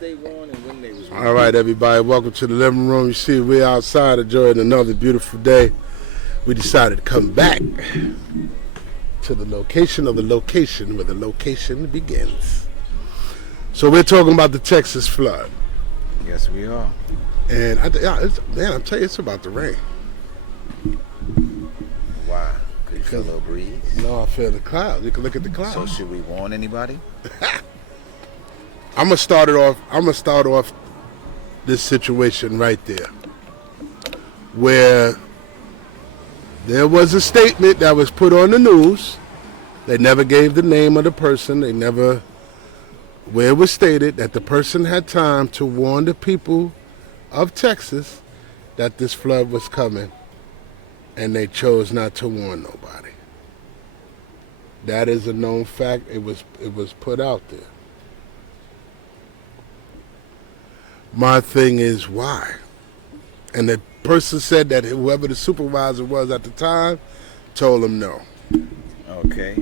they won and when they was won. All right, everybody, welcome to the living room. You see, we're outside enjoying another beautiful day. We decided to come back to the location of the location where the location begins. So we're talking about the Texas flood. Yes, we are. And I'm telling you, it's about to rain. Why? Could you feel a little breeze? No, I feel the clouds. You can look at the clouds. So should we warn anybody? I'm gonna start off this situation right there, where there was a statement that was put on the news. They never gave the name of the person. Where it was stated that the person had time to warn the people of Texas that this flood was coming, and they chose not to warn nobody. That is a known fact. It was put out there. My thing is why? And the person said that whoever the supervisor was at the time told him no. Okay.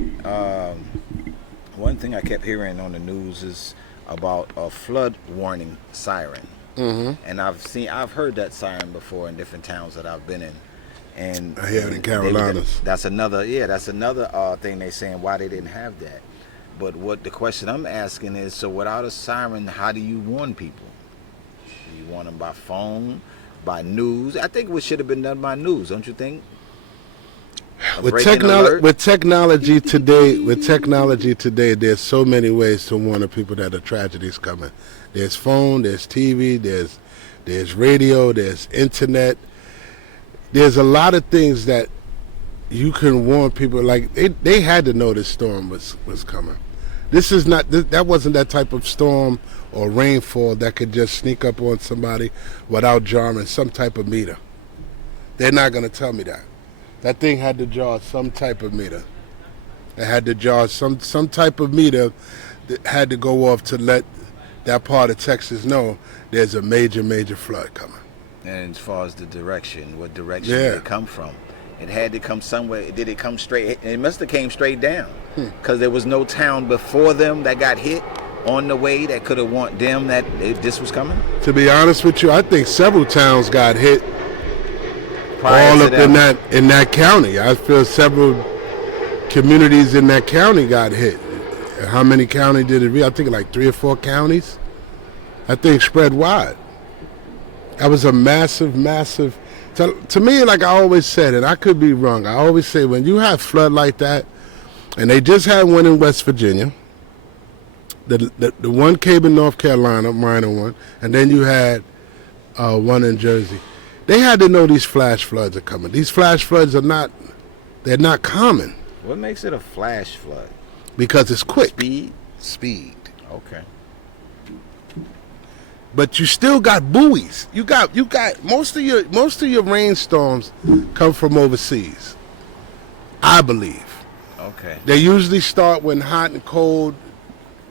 One thing I kept hearing on the news is about a flood warning siren. Mm-hmm. And I've heard that siren before in different towns that I've been in. And I hear it in Carolinas. That's another thing they're saying why they didn't have that. But what the question I'm asking is, so without a siren, how do you warn people? Do you warn them by phone, by news? I think what should have been done by news, don't you think? With technology today, there's so many ways to warn the people that a tragedy's coming. There's phone, there's TV, there's radio, there's internet. There's a lot of things that you can warn people. Like they had to know this storm was coming. That wasn't that type of storm or rainfall that could just sneak up on somebody without jarring some type of meter. They're not going to tell me that. That thing had to jar some type of meter. It had to jar some type of meter that had to go off to let that part of Texas know there's a major, major flood coming. And as far as the direction, what direction did it come from? It had to come somewhere. Did it come straight? It must have came straight down because there was no town before them that got hit on the way that could have warned them that this was coming. To be honest with you, I think several towns got hit. Prior all up in that county. I feel several communities in that county got hit. How many counties did it reach? I think like 3 or 4 counties. I think spread wide. That was a massive. To me, like I always said, and I could be wrong, I always say when you have flood like that, and they just had one in West Virginia, the one came in North Carolina, minor one, and then you had one in Jersey. They had to know these flash floods are coming. These flash floods they're not common. What makes it a flash flood? Because it's quick. Speed. Okay. But you still got buoys. You got most of your rainstorms come from overseas. I believe. Okay. They usually start when hot and cold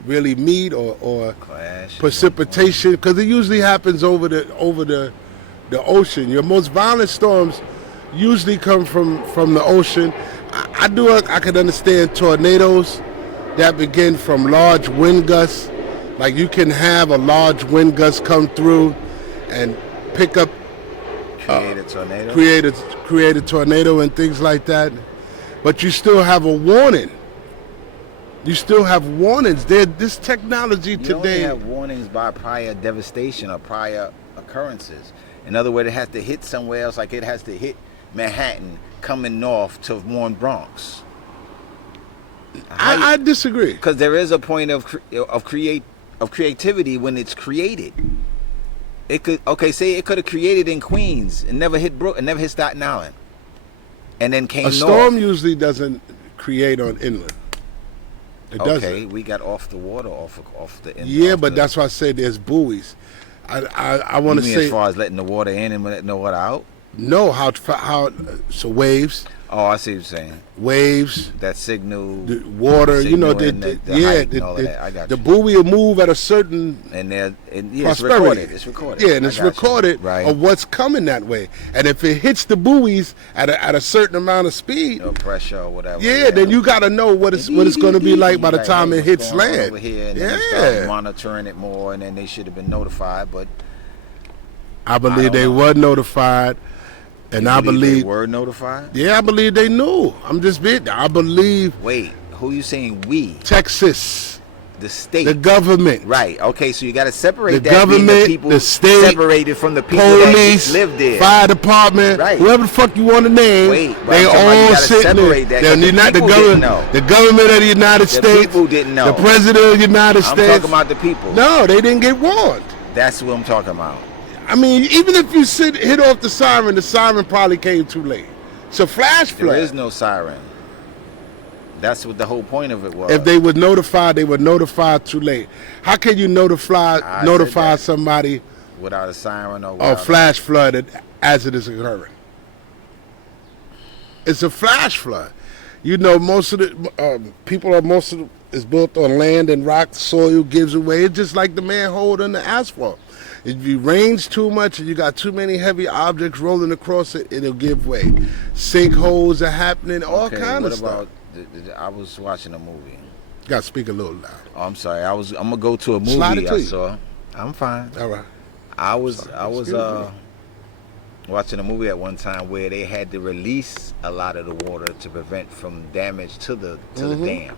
really meet or clash, precipitation, because it usually happens over the ocean. Your most violent storms usually come from the ocean. I could understand tornadoes that begin from large wind gusts. Like you can have a large wind gust come through and pick up, create a tornado, create a tornado and things like that. But you still have a warning. You still have warnings. This technology today. You only have warnings by prior devastation or prior occurrences. In other words, it has to hit somewhere else, like it has to hit Manhattan coming north to warn Bronx. I disagree. Because there is a point of creativity when it's created. It could say it could have created in Queens and never hit Staten Island, and then came north. A storm usually doesn't create on inland. It doesn't. Okay, we got off the water, off the inland. Yeah, but that's why I say there's buoys. I want to say as far as letting the water in and letting the water out. know how so waves. Oh, I see what you're saying. Waves, that signal, the water, you know, the buoy will move at a certain and prosperity. It's recorded. Yeah, and it's recorded of what's coming that way. And if it hits the buoys at a certain amount of speed, or pressure or whatever, then you got to know what it's going to be like by the time it hits land. Over here, and then start monitoring it more, and then they should have been notified. But I believe they were notified. And I believe they were notified. Yeah, I believe they knew. I believe. Wait, who you saying we? Texas, the state, the government. Right. Okay, so you got to separate the government, the people, the state, separated from the people police, that live there, fire department, whoever the fuck you want to name. Wait, they all sitting there. The government of the United States. People didn't know. The president of the United States. I'm talking about the people. No, they didn't get warned. That's what I'm talking about. I mean, even if you hit off the siren probably came too late. So flash flood. There is no siren. That's what the whole point of it was. If they were notified, they were notified too late. How can you notify somebody without a siren or flash flood as it is occurring? It's a flash flood. You know, most of the is built on land and rock. Soil gives away. It's just like the manhole in the asphalt. If it rains too much and you got too many heavy objects rolling across it, it'll give way. Sinkholes are happening, all kinds of stuff. I was watching a movie. You got to speak a little loud. Oh, I'm sorry. I'm gonna go to a movie I saw. I'm fine. All right. I was watching a movie at one time where they had to release a lot of the water to prevent from damage to the dam.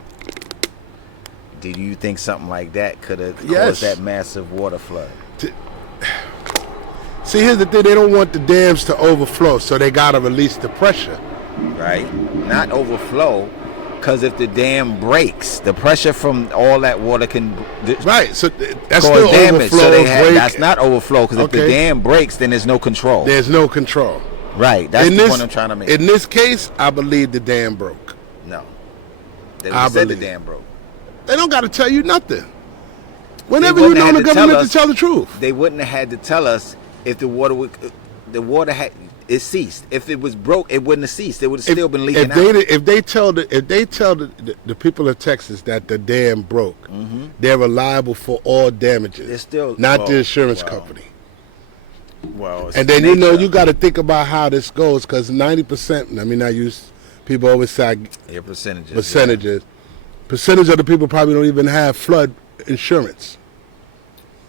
Do you think something like that could have caused that massive water flood? See, here's the thing. They don't want the dams to overflow, so they got to release the pressure. Right? Not overflow, because if the dam breaks, the pressure from all that water can so that's cause still damage. Overflow. So that's not overflow, because if the dam breaks, then there's no control. There's no control. Right. That's the point I'm trying to make. In this case, I believe the dam broke. No. They said the dam broke. They don't got to tell you nothing. Whenever you know the government to tell the truth, they wouldn't have had to tell us if the water had ceased. If it was broke, it wouldn't have ceased. It would have still been leaking out. If they tell the people of Texas that the dam broke, they're liable for all damages. It's still not the insurance company. Well, and then you got to think about how this goes, because 90%. I mean, people always say percentages. Percentage of the people probably don't even have flood insurance.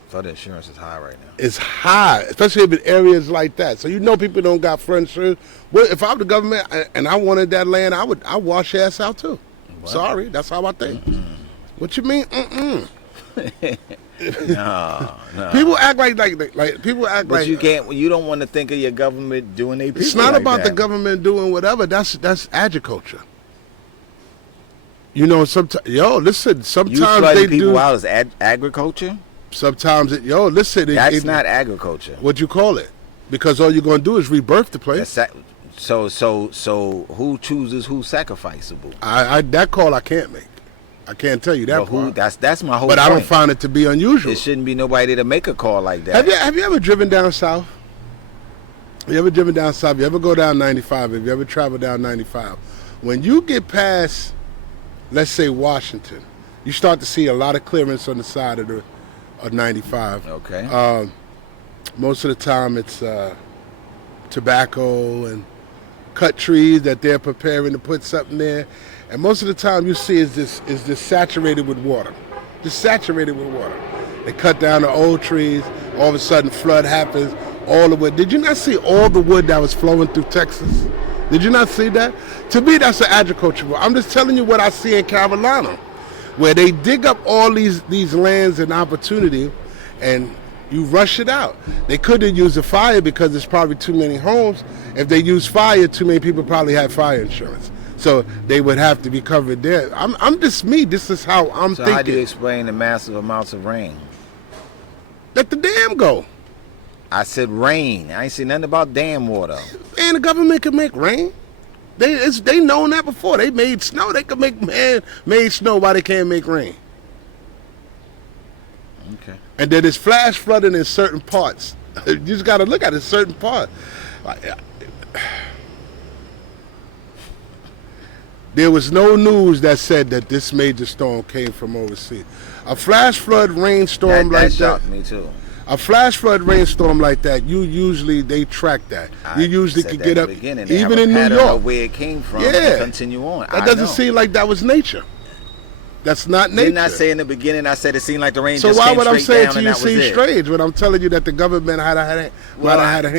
Flood insurance is high right now. It's high, especially in areas like that. So people don't got flood insurance. Well, if I'm the government and I wanted that land, I'd wash your ass out too. What? Sorry, that's how I think. What you mean? No. People act like people act but you don't want to think of your government doing their people. It's not about the government doing whatever. That's agriculture. You know, sometimes they do. People out as agriculture. Sometimes that's not agriculture. What you call it? Because all you're going to do is rebirth the place. So who chooses who's sacrificable? That call I can't make. I can't tell you that. That's my whole. But point. I don't find it to be unusual. There shouldn't be nobody to make a call like that. Have you ever driven down south? You ever driven down south? You ever go down 95? Have you ever traveled down 95? When you get past, let's say, Washington, you start to see a lot of clearance on the side of 95. Okay. Most of the time it's tobacco and cut trees that they're preparing to put something there. And most of the time you see is this saturated with water. Just saturated with water. They cut down the old trees, all of a sudden flood happens, all the wood. Did you not see all the wood that was flowing through Texas? Did you not see that? To me, that's an agricultural. I'm just telling you what I see in Carolina, where they dig up all these lands and opportunity, and you rush it out. They couldn't use a fire because there's probably too many homes. If they use fire, too many people probably have fire insurance. So they would have to be covered there. I'm just me. This is how I'm thinking. So how do you explain the massive amounts of rain? Let the dam go. I said rain. I ain't seen nothing about dam water. Man, the government can make rain. They known that before. They made snow. They could make made snow. Why they can't make rain? Okay. And then it's flash flooding in certain parts. You just got to look at it, certain parts. There was no news that said that this major storm came from overseas. A flash flood rainstorm like that. That shocked me too. A flash flood rainstorm like that, they track that. You usually could get up, even in New York, where it came from. Yeah, continue on. That doesn't seem like that was nature. That's not nature. Didn't I say in the beginning? I said it seemed like the rain so just why came would I'm straight saying down to and you that was seem it? strange when I'm telling you that the government had a hand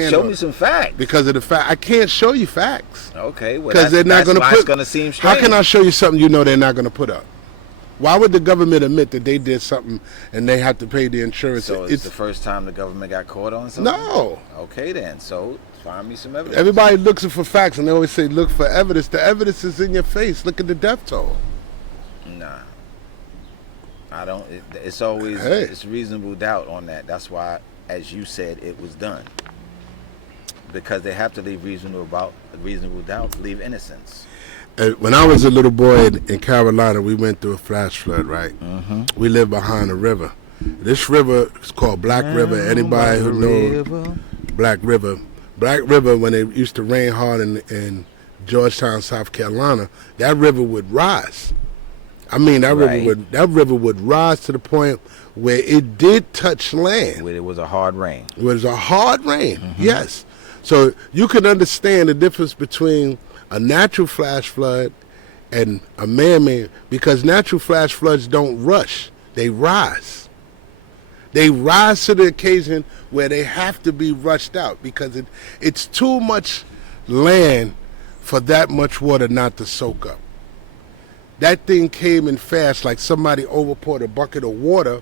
Show on me it? some facts. Because of the fact I can't show you facts. Okay, well because they're not going to put. It's going to seem strange. How can I show you something you know they're not going to put up? Why would the government admit that they did something and they have to pay the insurance? So it's the first time the government got caught on something? No. Okay then. So find me some evidence. Everybody looks for facts and they always say look for evidence. The evidence is in your face. Look at the death toll. Nah. I don't. It's always it's reasonable doubt on that. That's why, as you said, it was done. Because they have to leave reasonable doubt to leave innocence. When I was a little boy in Carolina, we went through a flash flood, right? Mm-hmm. We lived behind a river. This river is called Black River. Anybody who knows Black River. Black River, when it used to rain hard in Georgetown, South Carolina, that river would rise. I mean, that river would rise to the point where it did touch land. Where it was a hard rain. It was a hard rain, yes. So you can understand the difference between a natural flash flood and a man-made, because natural flash floods don't rush, they rise. They rise to the occasion where they have to be rushed out because it's too much land for that much water not to soak up. That thing came in fast like somebody overpoured a bucket of water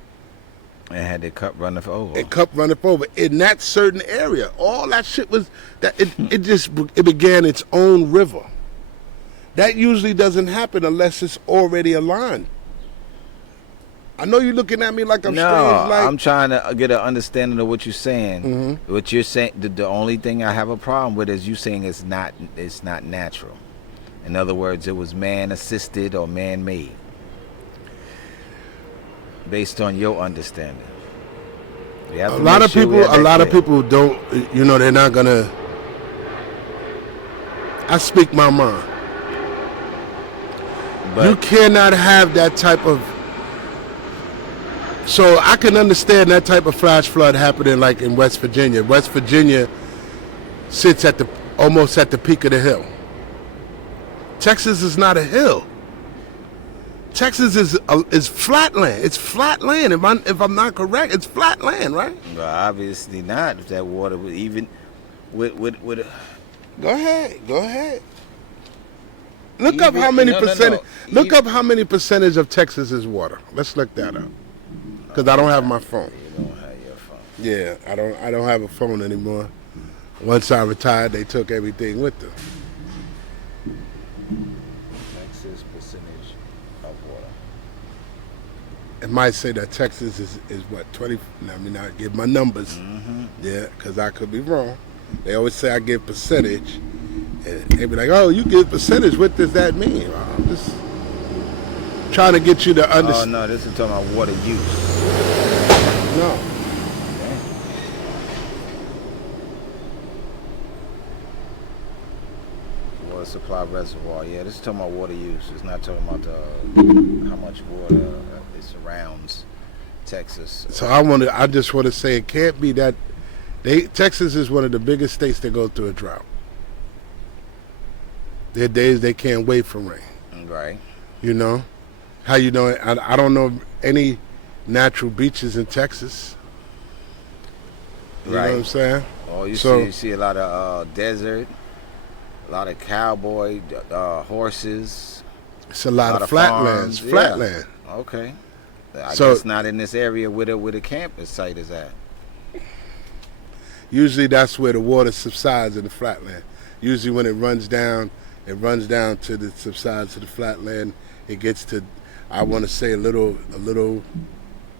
and had the cup running over. And cup running over in that certain area. All that shit was that it began its own river. That usually doesn't happen unless it's already aligned. I know you're looking at me like I'm strange. Like, I'm trying to get an understanding of what you're saying. Mm-hmm. What you're saying, the only thing I have a problem with is you saying it's not natural. In other words, it was man-assisted or man-made. Based on your understanding. A lot of people don't, they're not gonna. I speak my mind. But you cannot have that type of. So I can understand that type of flash flood happening like in West Virginia. West Virginia sits almost at the peak of the hill. Texas is not a hill. Texas is flat land. It's flat land. If I'm not correct, it's flat land, right? Well, obviously not. If that water would even with. Go ahead. Look up how many percentage. Look up how many percentage of Texas is water. Let's look that up. Because I don't have my phone. You don't have your phone. Yeah, I don't have a phone anymore. Once I retired, they took everything with them. Texas percentage of water. It might say that Texas is what, 20. Let me not give my numbers. Mm-hmm. Yeah, because I could be wrong. They always say I give percentage, and they be like, "Oh, you give percentage. What does that mean?" Well, I'm just trying to get you to understand. Oh no, this is talking about water use. No. Water supply reservoir. Yeah, this is talking about water use. It's not talking about how much water it surrounds Texas. So I just want to say it can't be that. Texas is one of the biggest states that go through a drought. There are days they can't wait for rain. Right. You know? How you know it? I don't know any natural beaches in Texas. You know what I'm saying? Oh, you see a lot of desert, a lot of cowboy horses. It's a lot of flatlands. Yeah. Flatland. Okay. I guess not in this area where the campus site is at. Usually that's where the water subsides in the flatland. Usually when it runs down to the subsides to the flatland. It gets to, I want to say, a little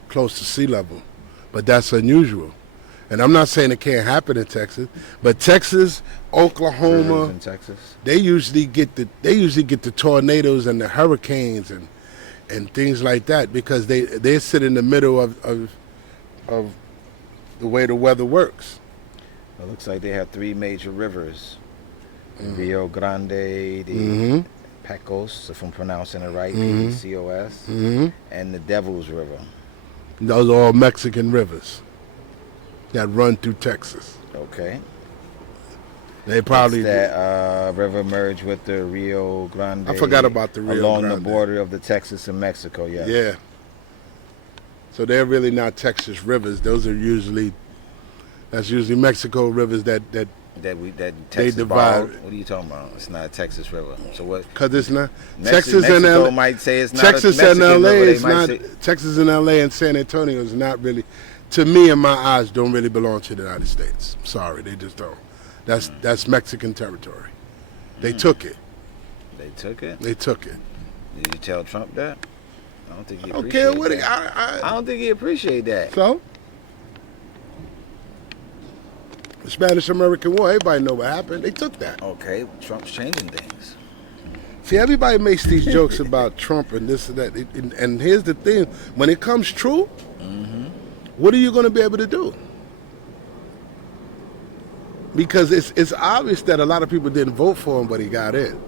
close to sea level, but that's unusual. And I'm not saying it can't happen in Texas, but Texas, Oklahoma, in Texas, they usually get the tornadoes and the hurricanes and things like that because they sit in the middle of the way the weather works. It looks like they have 3 major rivers: Rio Grande, Mm-hmm. Pecos, if I'm pronouncing it right, Mhm. P-E-C-O-S, Mm-hmm. and the Devil's River. Those are all Mexican rivers that run through Texas. Okay. They probably That river merged with the Rio Grande. I forgot about the Rio along Grande. the border of the Texas and Mexico. Yes. Yeah. So they're really not Texas rivers. Those are usually Mexico rivers that That Texas divide. borrowed. What are you talking about? It's not a Texas river. So what? because it's not Mexico Texas and Mexico LA. might say it's not Texas a Mexican and LA river. They is might not. say, Texas and LA and San Antonio is not really, to me in my eyes, don't really belong to the United States. Sorry, they just don't. That's Mexican territory. They took it. they took it. They took it. Did you tell Trump that? I don't think he I don't appreciate care what it. that. I don't think he appreciate that. So, the Spanish-American War, everybody know what happened. They took that. Okay, Trump's changing things. See, everybody makes these jokes about Trump and this and that. And here's the thing. When it comes true, what are you going to be able to do? Because it's obvious that a lot of people didn't vote for him, but he got in.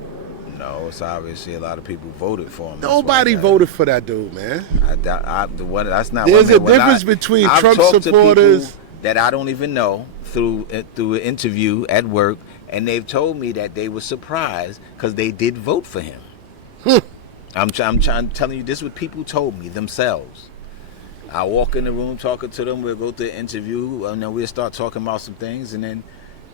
No, it's obviously a lot of people voted for him. That's Nobody why voted for that dude, man. That's not. There's what a difference between I've Trump talked to supporters. people that I don't even know through an interview at work, and they've told me that they were surprised because they did vote for him. I'm telling you, this is what people told me themselves. I walk in the room talking to them. We'll go through the interview, and then we'll start talking about some things, and then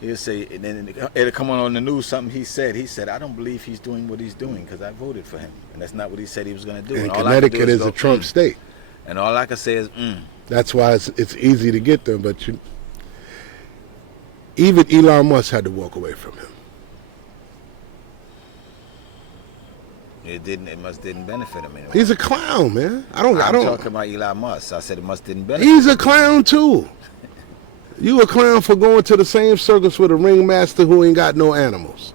he'll say, and then it'll come on the news something he said. He said, "I don't believe he's doing what he's doing because I voted for him," and that's not what he said he was going to do. And all I can do Connecticut is go, a Trump state. and all I can say is, That's why it's easy to get them. But even Elon Musk had to walk away from him. It must didn't benefit him anyway. He's a clown, man. I don't. I'm talking about Elon Musk. I said it must didn't benefit. He's a clown too. You a clown for going to the same circus with a ringmaster who ain't got no animals.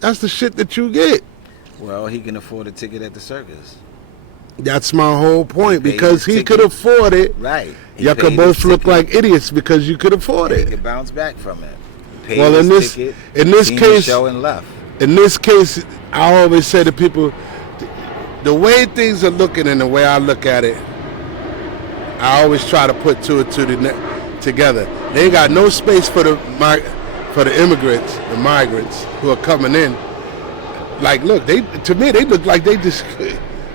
That's the shit that you get. Well, he can afford a ticket at the circus. That's my whole point. He paid Because his he could ticket. afford it. Right. He You could paid both his look ticket. like idiots because you could afford He it. could bounce back from it. He paid Well, his in this ticket, seen the case, show and left. in this case, I always say to people, the way things are looking and the way I look at it, I always try to put two and two together. They ain't got no space for the immigrants, the migrants who are coming in. Like, look, to me they look like they just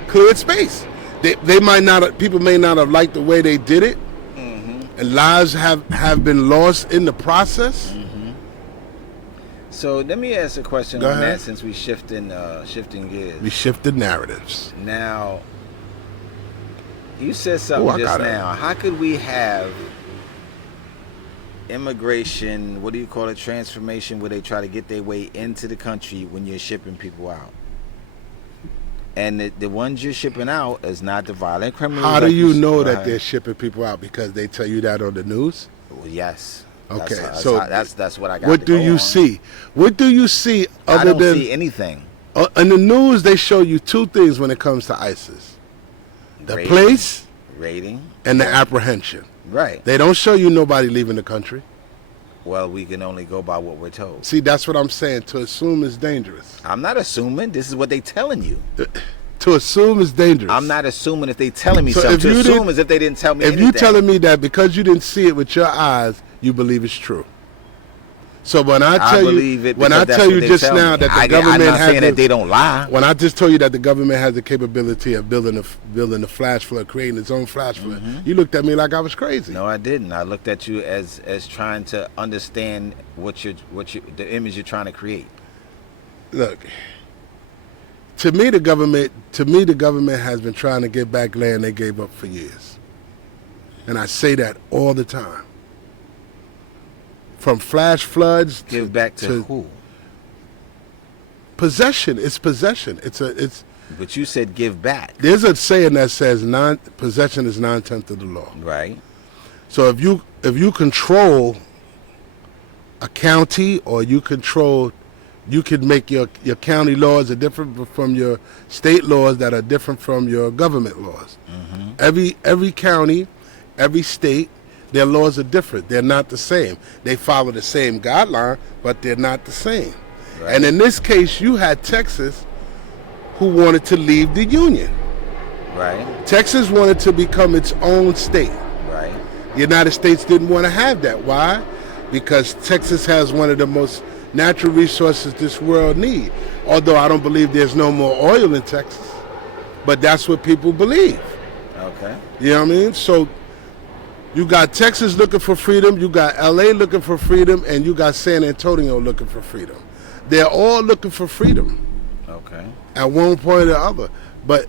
cleared space. They might not. People may not have liked the way they did it, and lives have been lost in the process. So let me ask a question Go on ahead. that since we shifting gears. We shifted narratives. Now, you said something I just got it. now. How could we have immigration, what do you call it, transformation, where they try to get their way into the country when you're shipping people out? And the ones you're shipping out is not the violent criminals. How do like you know go that ahead. they're shipping people out? Because they tell you that on the news? Well, yes. Okay, That's what I got. What to do go you on. see? What do you see I other don't than see anything. in the news? They show you two things when it comes to ISIS: the Rating. place Rating. and the apprehension. Right. They don't show you nobody leaving the country. Well, we can only go by what we're told. See, that's what I'm saying. To assume is dangerous. I'm not assuming. This is what they telling you. To assume is dangerous. I'm not assuming if they telling me So something. if To you assume didn't- as if they didn't tell me If anything. you telling me that because you didn't see it with your eyes, you believe it's true. So when I tell believe you, it when I because that's tell what you they just tell now me. that the I'm government not has saying that they don't lie. when I just told you that the government has the capability of building a flash flood, creating its own flash flood, you looked at me like I was crazy. No, I didn't. I looked at you as trying to understand the image you're trying to create. Look, to me the government has been trying to get back land they gave up for years, and I say that all the time. From flash floods Give back to who? possession. It's possession. It's. But you said give back, There's a saying that says possession is 9/10 of the law. right? So if you control a county or you could make your county laws are different from your state laws that are different from your government laws. Every county, every state Their laws are different. They're not the same. They follow the same guideline, but they're not the same. Right. And in this case, you had Texas who wanted to leave the Union. Right. Texas wanted to become its own state. Right. The United States didn't want to have that. Why? Because Texas has one of the most natural resources this world needs. Although I don't believe there's no more oil in Texas. But that's what people believe. Okay. You know what I mean? So you got Texas looking for freedom, you got LA looking for freedom, and you got San Antonio looking for freedom. They're all looking for freedom. Okay. At one point or the other. But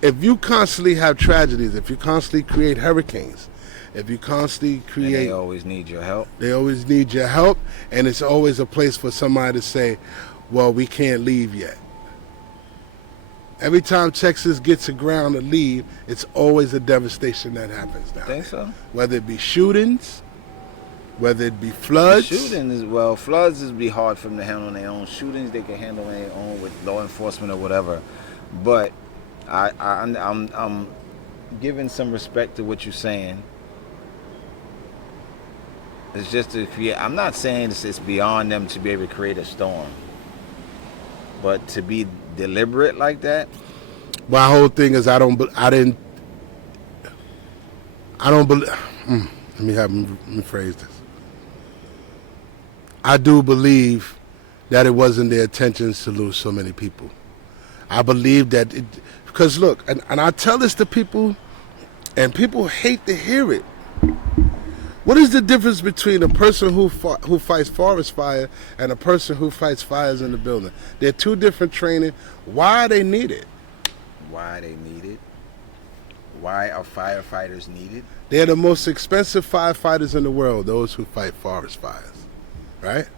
if you constantly have tragedies, if you constantly create hurricanes, if you constantly create... And they always need your help. They always need your help, and it's always a place for somebody to say, well, we can't leave yet. Every time Texas gets a ground to leave, it's always a devastation that happens now. Think so? Whether it be shootings, whether it be floods. Shooting is, well, floods is be hard for them to handle on their own. Shootings they can handle on their own with law enforcement or whatever. But I'm giving some respect to what you're saying. It's just to create. I'm not saying it's beyond them to be able to create a storm, but to be deliberate like that. My whole thing is I don't believe. Let me phrase this. I do believe that it wasn't their intentions to lose so many people. I believe that because look, and I tell this to people, and people hate to hear it. What is the difference between a person who fights forest fire and a person who fights fires in the building? They're two different training. Why are they needed? Why they needed? Why are firefighters needed? They're the most expensive firefighters in the world, those who fight forest fires, right?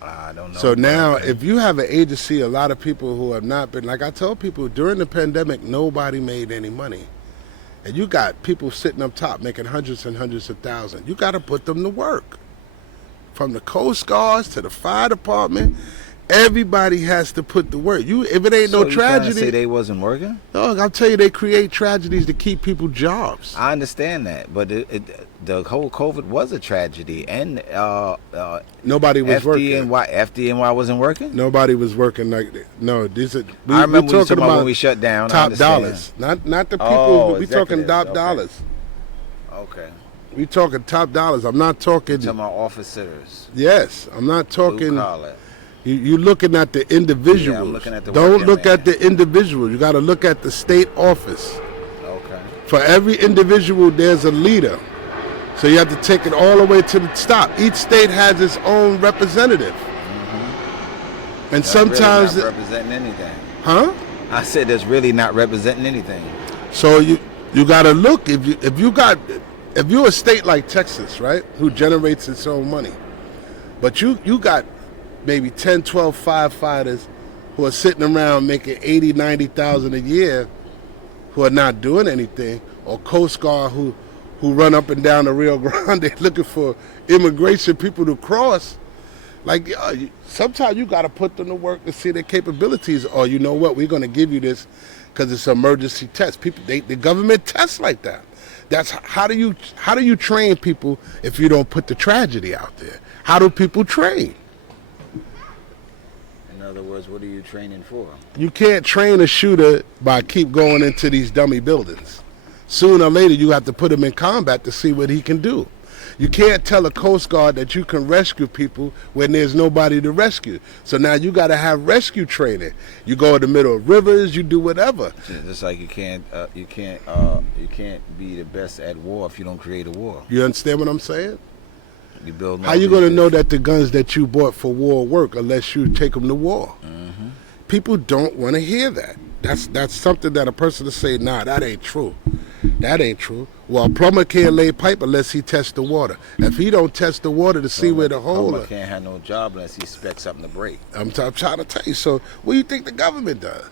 I don't know. So now, if you have an agency, a lot of people who have not been, like I told people, during the pandemic, nobody made any money. And you got people sitting up top making hundreds and hundreds of thousands. You got to put them to work. From the Coast Guards to the fire department, everybody has to put the work. If it ain't no tragedy, you say they wasn't working? No, I'll tell you, they create tragedies to keep people jobs. I understand that, but the whole COVID was a tragedy, and nobody was working. FDNY wasn't working. Nobody was working like that. No, these are. I remember we talking about when we shut down. Top dollars, not the people. We talking top dollars. Okay. We talking top dollars. I'm not talking. You're talking about officers. Yes, I'm not talking. Blue collar. You're looking at the individuals. Yeah, I'm looking at the Don't look at the individual. You got to look at the state office. Okay. For every individual, there's a leader. So you have to take it all the way to the top. Each state has its own representative. Mm-hmm. And that's sometimes really not representing anything. Huh? I said that's really not representing anything. So you got to look if you're a state like Texas, right, who generates its own money, but you got maybe 10, 12 firefighters who are sitting around making 80, 90,000 a year who are not doing anything, or Coast Guard who run up and down the Rio Grande looking for immigration people to cross. Like, sometimes you got to put them to work to see their capabilities, or you know what, we're going to give you this because it's an emergency test. People, the government tests like that. That's how do you train people if you don't put the tragedy out there? How do people train? In other words, what are you training for? You can't train a shooter by keep going into these dummy buildings. Sooner or later, you have to put him in combat to see what he can do. You can't tell a Coast Guard that you can rescue people when there's nobody to rescue. So now you got to have rescue training. You go in the middle of rivers, you do whatever. Just like you can't be the best at war if you don't create a war. You understand what I'm saying? You build. How you going to know that the guns that you bought for war work unless you take them to war? Mm-hmm. People don't want to hear that. That's something that a person to say, nah, that ain't true. That ain't true. Well, a plumber can't lay pipe unless he tests the water. If he don't test the water to see where the hole is. Plumber can't have no job unless he expects something to break. I'm trying to tell you. So what do you think the government does?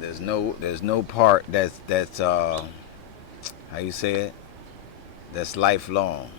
There's no part that's how you say it? That's lifelong.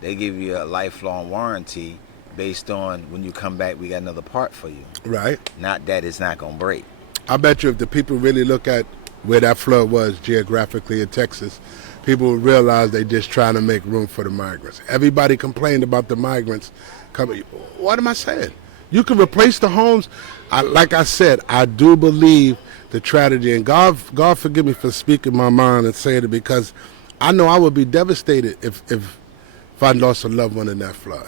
They give you a lifelong warranty based on when you come back, we got another part for you. Right. Not that it's not going to break. I bet you if the people really look at where that flood was geographically in Texas, people would realize they just trying to make room for the migrants. Everybody complained about the migrants coming. What am I saying? You can replace the homes. Like I said, I do believe the tragedy, and God forgive me for speaking my mind and saying it, because I know I would be devastated if I lost a loved one in that flood.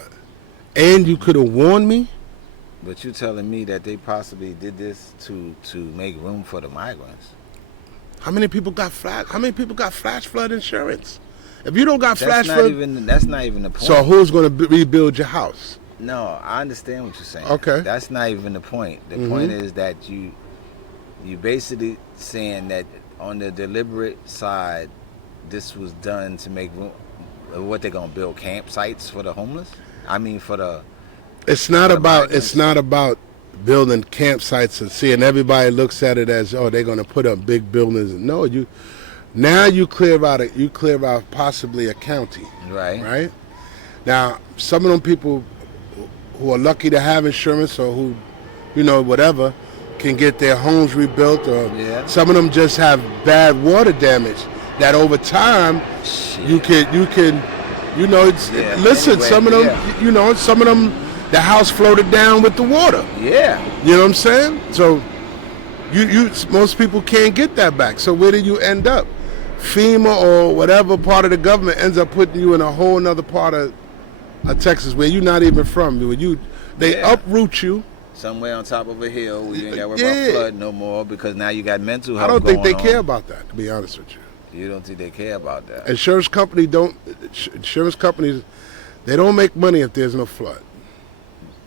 And you could have warned me. But you're telling me that they possibly did this to make room for the migrants? How many people got flash flood insurance? If you don't got that's not even the point. So who's going to rebuild your house? No, I understand what you're saying. Okay. That's not even the point. The point is that you basically saying that on the deliberate side, this was done to make room. What, they're gonna build campsites for the homeless? I mean, for the. It's not about building campsites and seeing everybody looks at it as, oh, they're gonna put up big buildings. No, you clear out possibly a county. Right. Now, some of them people who are lucky to have insurance, or who, whatever, can get their homes rebuilt, or some of them just have bad water damage that over time you can listen, anyway, some of them some of them the house floated down with the water. Yeah. You know what I'm saying? So most people can't get that back. So where do you end up? FEMA or whatever part of the government ends up putting you in a whole nother part of Texas where you're not even from. They uproot you somewhere on top of a hill where you ain't got to worry about flood no more, because now you got mental health. I don't think they care about that, to be honest with you. You don't think they care about that? Insurance companies, they don't make money if there's no flood.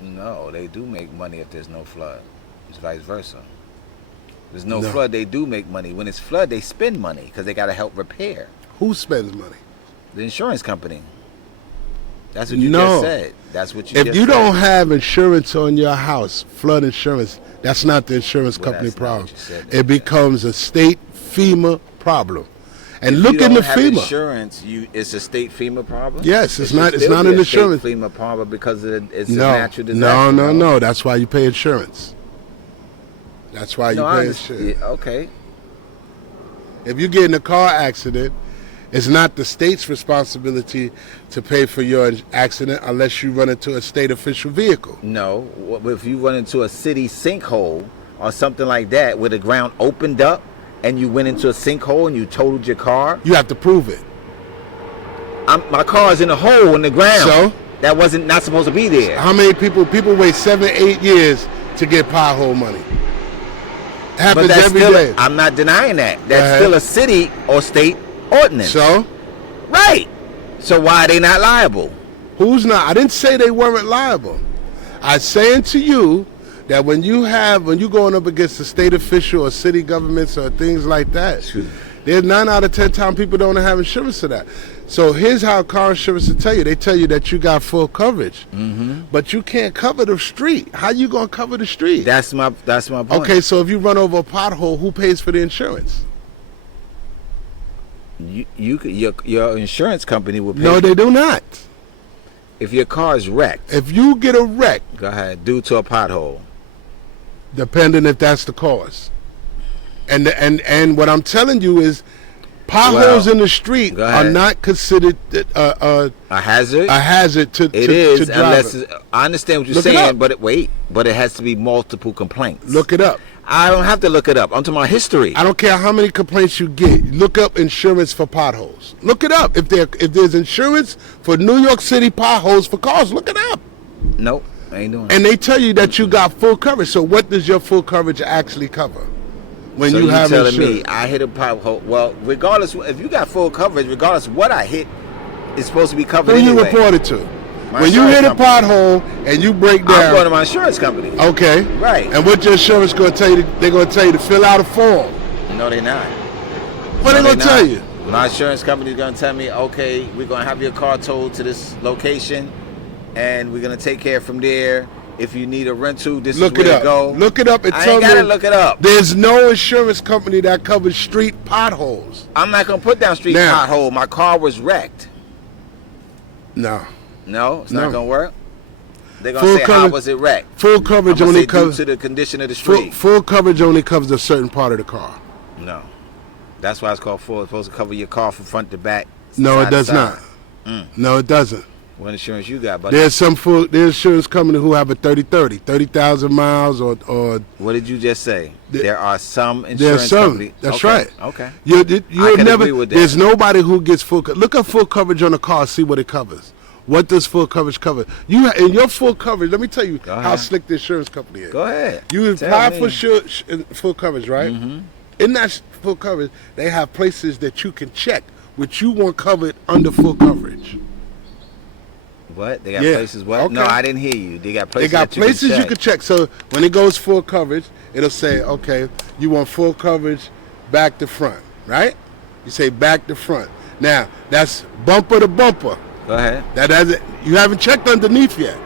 No, they do make money if there's no flood. It's vice versa. There's no flood, they do make money. When it's flood, they spend money because they got to help repair. Who spends money? The insurance company. That's what you just said. That's what you just said. If you don't have insurance on your house, flood insurance, that's not the insurance company problem. It becomes a state FEMA problem. And look in the FEMA. Insurance, it's a state FEMA problem. Yes, it's not an insurance FEMA problem because it's a natural disaster. No. That's why you pay insurance. That's why you pay insurance. Okay. If you get in a car accident, it's not the state's responsibility to pay for your accident unless you run into a state official vehicle. No, if you run into a city sinkhole or something like that where the ground opened up and you went into a sinkhole and you totaled your car, you have to prove it. My car's in a hole in the ground. So? That wasn't not supposed to be there. How many people wait 7-8 years to get pothole money? It happens every day. I'm not denying that. That's still a city or state ordinance. So? Right. So why are they not liable? Who's not? I didn't say they weren't liable. I'm saying to you that when you're going up against a state official or city governments or things like that, there's 9 out of 10 times people don't have insurance for that. So here's how car insurance will tell you. They tell you that you got full coverage, but you can't cover the street. How you gonna cover the street? That's my point. Okay, so if you run over a pothole, who pays for the insurance? Your insurance company will pay. No, they do not. If your car is wrecked. If you get a wreck. Go ahead, due to a pothole. Depending if that's the cause. And what I'm telling you is potholes in the street are not considered a hazard. A hazard to it is, to unless I understand what you're saying, but it has to be multiple complaints. Look it up. I don't have to look it up. I'm talking about history. I don't care how many complaints you get. Look up insurance for potholes. Look it up. If there's insurance for New York City potholes for cars, look it up. Nope, I ain't doing it. And they tell you that you got full coverage. So what does your full coverage actually cover? When so you have telling insurance? Me I hit a pothole. Well, regardless, if you got full coverage, regardless of what I hit, it's supposed to be covered anyway. Who you report it to? When you hit a pothole and you break down, I'm going to my insurance company. Okay. Right. And what your insurance going to tell you? They're going to tell you to fill out a form. No, they're not. What are they going to tell you? My insurance company is going to tell me, okay, we're going to have your car towed to this location, and we're going to take care from there. If you need a rental, this is where to go. Look it up and I tell me. I ain't got to look it up. There's no insurance company that covers street potholes. I'm not going to put down street pothole. My car was wrecked. No. No, it's not going to work? They're going to say, how was it wrecked? Full coverage only covers due to the condition of the street. Full coverage only covers a certain part of the car. No. That's why it's called full. It's supposed to cover your car from front to back. No, side it to does side. not. No, it doesn't. What insurance you got, buddy? There's insurance company who have a 30,000 miles or. What did you just say? There are some insurance There's some. companies. That's okay. right. Okay. You'll can never. agree with that. There's nobody who gets full. Look up full coverage on a car. See what it covers. What does full coverage cover? In your full coverage. Let me tell you how slick the insurance company is. Go ahead. You apply for full coverage, right? Mm-hmm. In that full coverage, they have places that you can check which you want covered under full coverage. What? They got places what? Okay. No, I didn't hear you. They got places you can check. So when it goes full coverage, it'll say, okay, you want full coverage back to front, right? You say back to front. Now, that's bumper to bumper. Go ahead. That hasn't, you haven't checked underneath yet.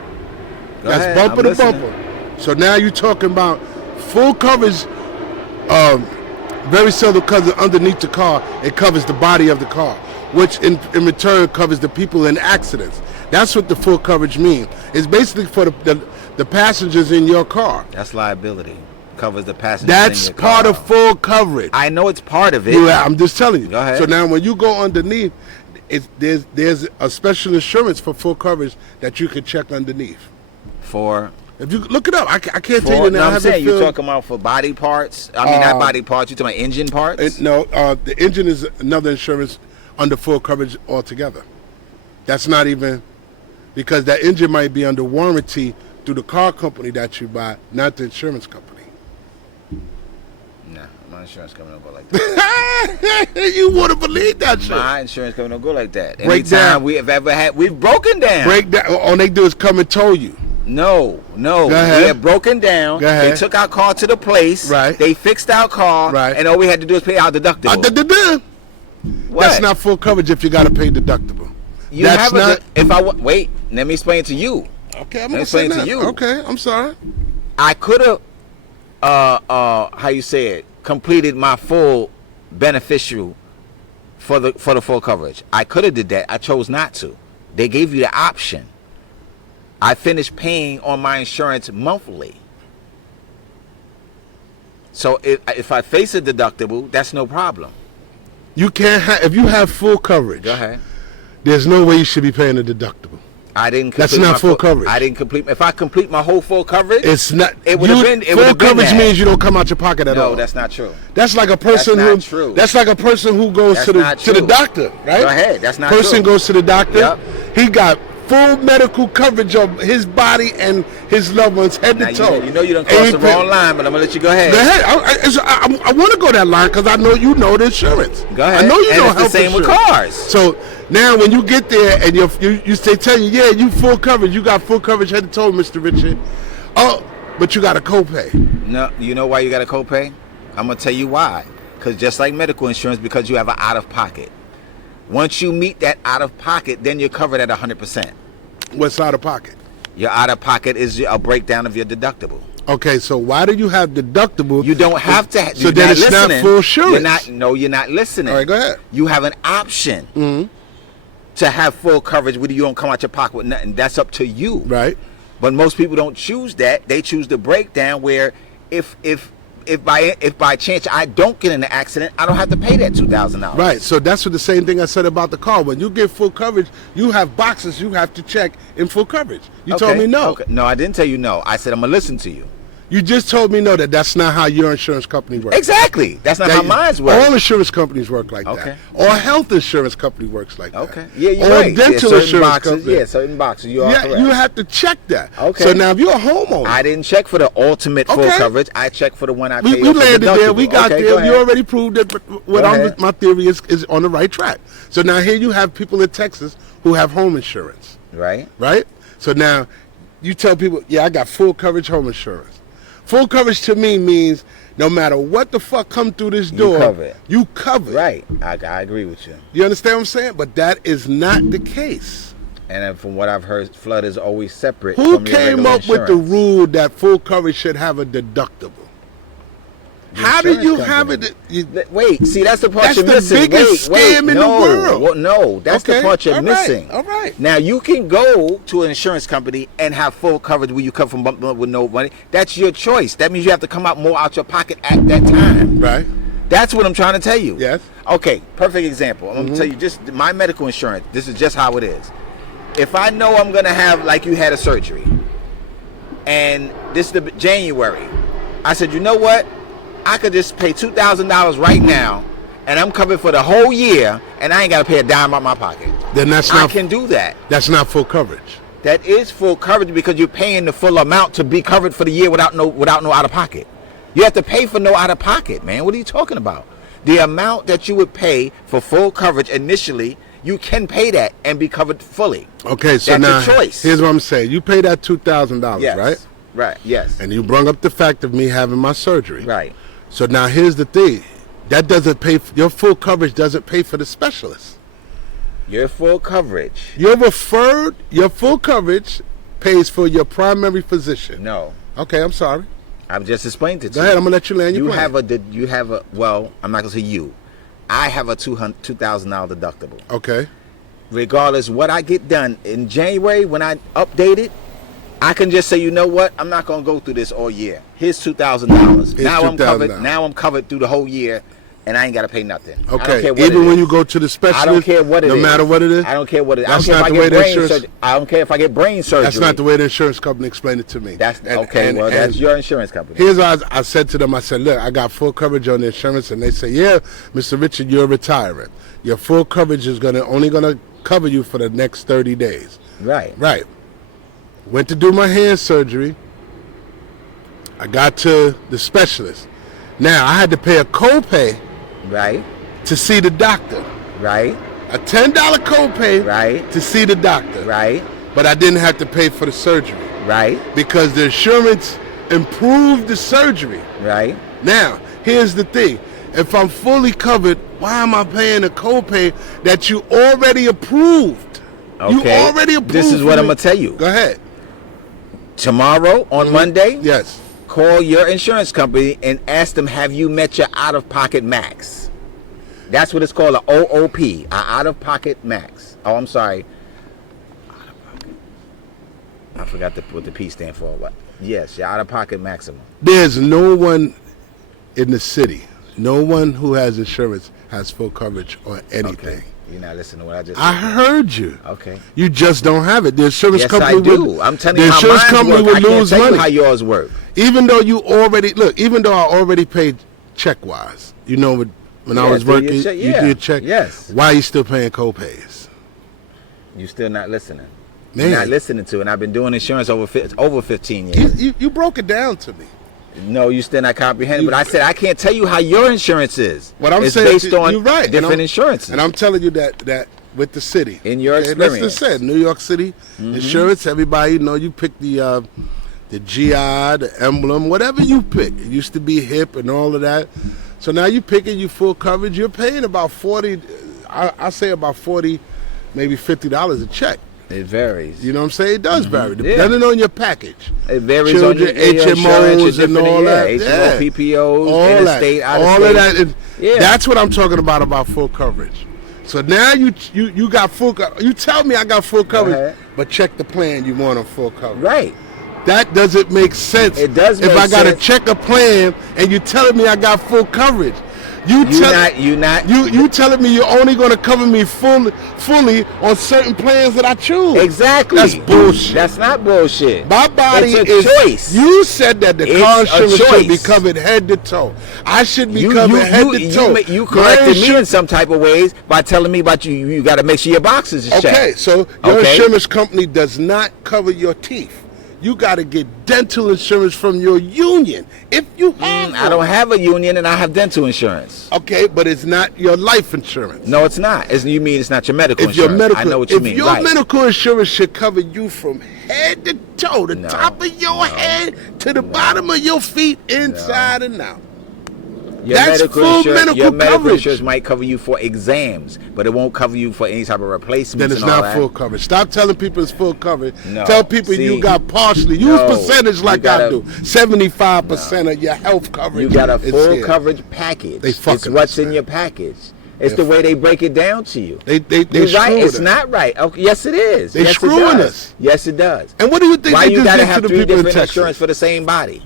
Go That's ahead. bumper I'm to listening. bumper. So now you're talking about full coverage. Very seldom covers underneath the car. It covers the body of the car, which in return covers the people in accidents. That's what the full coverage means. It's basically for the passengers in your car. That's liability. Covers the passengers. That's in your car. part of full coverage. I know it's part of it. I'm just telling you. Go ahead. So now when you go underneath, there's a special insurance for full coverage that you can check underneath. For if you look it up, I can't tell you now. No, I'm saying you're talking about for body parts. I mean, not body parts. You're talking about engine parts. The engine is another insurance under full coverage altogether. That's not even because that engine might be under warranty through the car company that you buy, not the insurance company. Nah, my insurance company don't go like that. You want to believe that shit? My insurance company don't go like that. Break Anytime down. we have ever had, we've broken down. Break down. All they do is come and tow you. No. Go ahead. We have broken down. Go ahead. They took our car to the place. Right. They fixed our car. Right. And all we had to do is pay our deductible. What? That's not full coverage if you got to pay deductible. You That's have not. wait, let me explain to you. Okay, I'm Let me gonna say explain to that. you. Okay, I'm sorry. I could have, how you say it, completed my full beneficial for the full coverage. I could have did that. I chose not to. They gave you the option. I finished paying on my insurance monthly. So if I face a deductible, that's no problem. You can't have if you have full coverage. Go ahead. There's no way you should be paying a deductible. I didn't. That's complete not my full coverage. I didn't complete. If I complete my whole full coverage, It's not. It would have been. It would full have been coverage that. means you don't come out your pocket at all. No, that's not true. That's like a person That's who. not true. That's like a person who goes That's to the not to the true. doctor, right? Go ahead. That's not person true. goes to the doctor. Yep. He got full medical coverage of his body and his loved ones head Now, to toe. you know you done And crossed he the pay- wrong line, but I'm gonna let you go ahead. Go ahead. I want to go that line because I know you know the insurance. Go ahead. I know you And know it's the health same with insurance. cars. So now when you get there and you say tell you, yeah, you full coverage, you got full coverage head to toe, Mr. Richard. Oh, but you got a copay. No, you know why you got a copay? I'm gonna tell you why. Because just like medical insurance, because you have an out of pocket. Once you meet that out of pocket, then you're covered at 100%. What's out of pocket? Your out of pocket is a breakdown of your deductible. Okay, so why do you have deductible? You don't have to. So then it's not full insurance. You're not listening. All right, go ahead. You have an option to have full coverage where you don't come out your pocket with nothing. That's up to you. Right. But most people don't choose that. They choose the breakdown where if by chance I don't get in an accident, I don't have to pay that $2,000. Right. So that's what the same thing I said about the car. When you get full coverage, you have boxes you have to check in full coverage. You told me no. Okay. No, I didn't tell you no. I said I'm gonna listen to you. You just told me no, that's not how your insurance company works. Exactly. That's not how mine's work. All insurance companies work like Okay. that. Or health insurance company works like that. Okay. Yeah, you're or right. dental certain insurance boxes, company. yeah, certain boxes. You are Yeah, correct. you have to check that. Okay. So now if you're a homeowner, I didn't check for the ultimate full Okay. coverage. I checked for the one I we paid off the landed there. deductible. We got Okay, go there. ahead. You already proved that. What Go ahead. my theory is on the right track. So now here you have people in Texas who have home insurance. Right. Right? So now you tell people, yeah, I got full coverage home insurance. Full coverage to me means no matter what the fuck come through this door, covered. you covered. Right. I agree with you. You understand what I'm saying? But that is not the case. And then from what I've heard, flood is always separate. Who from your came regular up with the insurance. rule that full coverage should have a deductible? The How did you insurance have company. it? Wait, see, that's the part That's you're the missing. biggest wait, scam in the no. world. Well, no, that's the Okay, part you're all right, missing. all right. Now, you can go to an insurance company and have full coverage where you come from with no money. That's your choice. That means you have to come out more out your pocket at that time. Right. That's what I'm trying to tell you. Yes. Okay, perfect example. I'm going to tell you just my medical insurance. This is just how it is. If I know I'm going to have, like you had a surgery, and this is the January, I said, you know what? I could just pay $2,000 right now, and I'm covered for the whole year, and I ain't got to pay a dime out of my pocket. Then that's not. I can do that. That's not full coverage. That is full coverage because you're paying the full amount to be covered for the year without no out of pocket. You have to pay for no out of pocket, man. What are you talking about? The amount that you would pay for full coverage initially, you can pay that and be covered fully. Okay, so that's now a choice. Here's what I'm saying. You pay that $2,000, Yes. right? Right. Yes. And you brought up the fact of me having my surgery. Right. So now here's the thing. That doesn't pay for, your full coverage doesn't pay for the specialist. Your full coverage. Your full coverage pays for your primary physician. No. Okay, I'm sorry. I've just explained it to you. Go ahead, I'm going to let you land your plane. You have a, well, I'm not going to say you. I have a $2,000 deductible. Okay. Regardless what I get done in January when I update it, I can just say, you know what? I'm not going to go through this all year. Here's $2,000. Now I'm covered. Now I'm covered through the whole year. And I ain't got to pay nothing. Okay. Even when you go to the specialist, I don't care what it is. No matter what it is. I don't care what it is. That's not the way the insurance. I don't care if I get brain surgery. That's not the way the insurance company explained it to me. That's okay. Well, that's your insurance company. Here's what I said to them. I said, look, I got full coverage on the insurance, and they say, yeah, Mr. Richard, you're retiring. Your full coverage is only gonna cover you for the next 30 days. Right. Right. Went to do my hand surgery. I got to the specialist. Now I had to pay a copay. Right. To see the doctor. Right. A $10 copay. Right. To see the doctor. Right. But I didn't have to pay for the surgery. Right. Because the insurance improved the surgery. Right. Now, here's the thing. If I'm fully covered, why am I paying a copay that you already approved? Okay. You already approved. This is what I'm going to tell you. Go ahead. Tomorrow on Monday? Yes. Call your insurance company and ask them, have you met your out-of-pocket max? That's what it's called, an OOP, an out-of-pocket max. Oh, I'm sorry. Out-of-pocket. I forgot what the P stand for. What? Yes, your out-of-pocket maximum. There's no one in the city, no one who has insurance has full coverage on anything. Okay. You're not listening to what I just said. I heard you. Okay. You just don't have it. The insurance company I do. I'm telling you how mine work. I can't tell you how yours work. Even though even though I already paid check-wise, when I was working, you did check. Yes. Why are you still paying co-pays? You still not listening. Man. You're not listening to it. And I've been doing insurance over 15 years. You broke it down to me. No, you still not comprehending. But I said I can't tell you how your insurance is. What I'm it's saying, based on you're right. different insurances. And I'm telling you that with the city, in your experience, let's just say New York City insurance. Everybody you pick the GI, the emblem, whatever you pick. It used to be HIP and all of that. So now you picking you full coverage. You're paying about $40. I say about $40, maybe $50 a check. It varies. You know what I'm saying? It does vary, depending on your package. It varies Children, on your HMOs and all that. HMO, PPOs, all interstate, that. All of that. Yeah. That's what I'm talking about full coverage. So now you got full coverage. You tell me I got full coverage, but check the plan you want on full coverage. Right. That doesn't make sense. It does make sense. If I got to check a plan and you telling me I got full coverage. You telling me you're only going to cover me fully on certain plans that I choose. Exactly. That's bullshit. That's not bullshit. My body is a choice. You said that the car insurance should be covered head to toe. I should be covered head to toe. You corrected me in some type of ways by telling me about you got to make sure your boxes is checked. Okay, so your insurance company does not cover your teeth. You got to get dental insurance from your union if you have one. I don't have a union and I have dental insurance. Okay, but it's not your life insurance. No, it's not. You mean it's not your medical insurance. I know what you mean. If your medical insurance should cover you from head to toe, the top of your head to the bottom of your feet, inside and out. That's full medical your medical coverage. Insurance might cover you for exams, but it won't cover you for any type of replacements. Then it's not full coverage. Stop telling people it's full coverage. No. Tell people you got partially. Use percentage like I do. 75% of your health coverage. You got a full coverage package. They fucking it's what's in your package. It's the way they break it down to you. They right. It's not right. Okay. Yes, it is. They screwing us. Yes, it does. And what do you think Why they you just gotta did have to the three people in different Texas? insurance for the same body?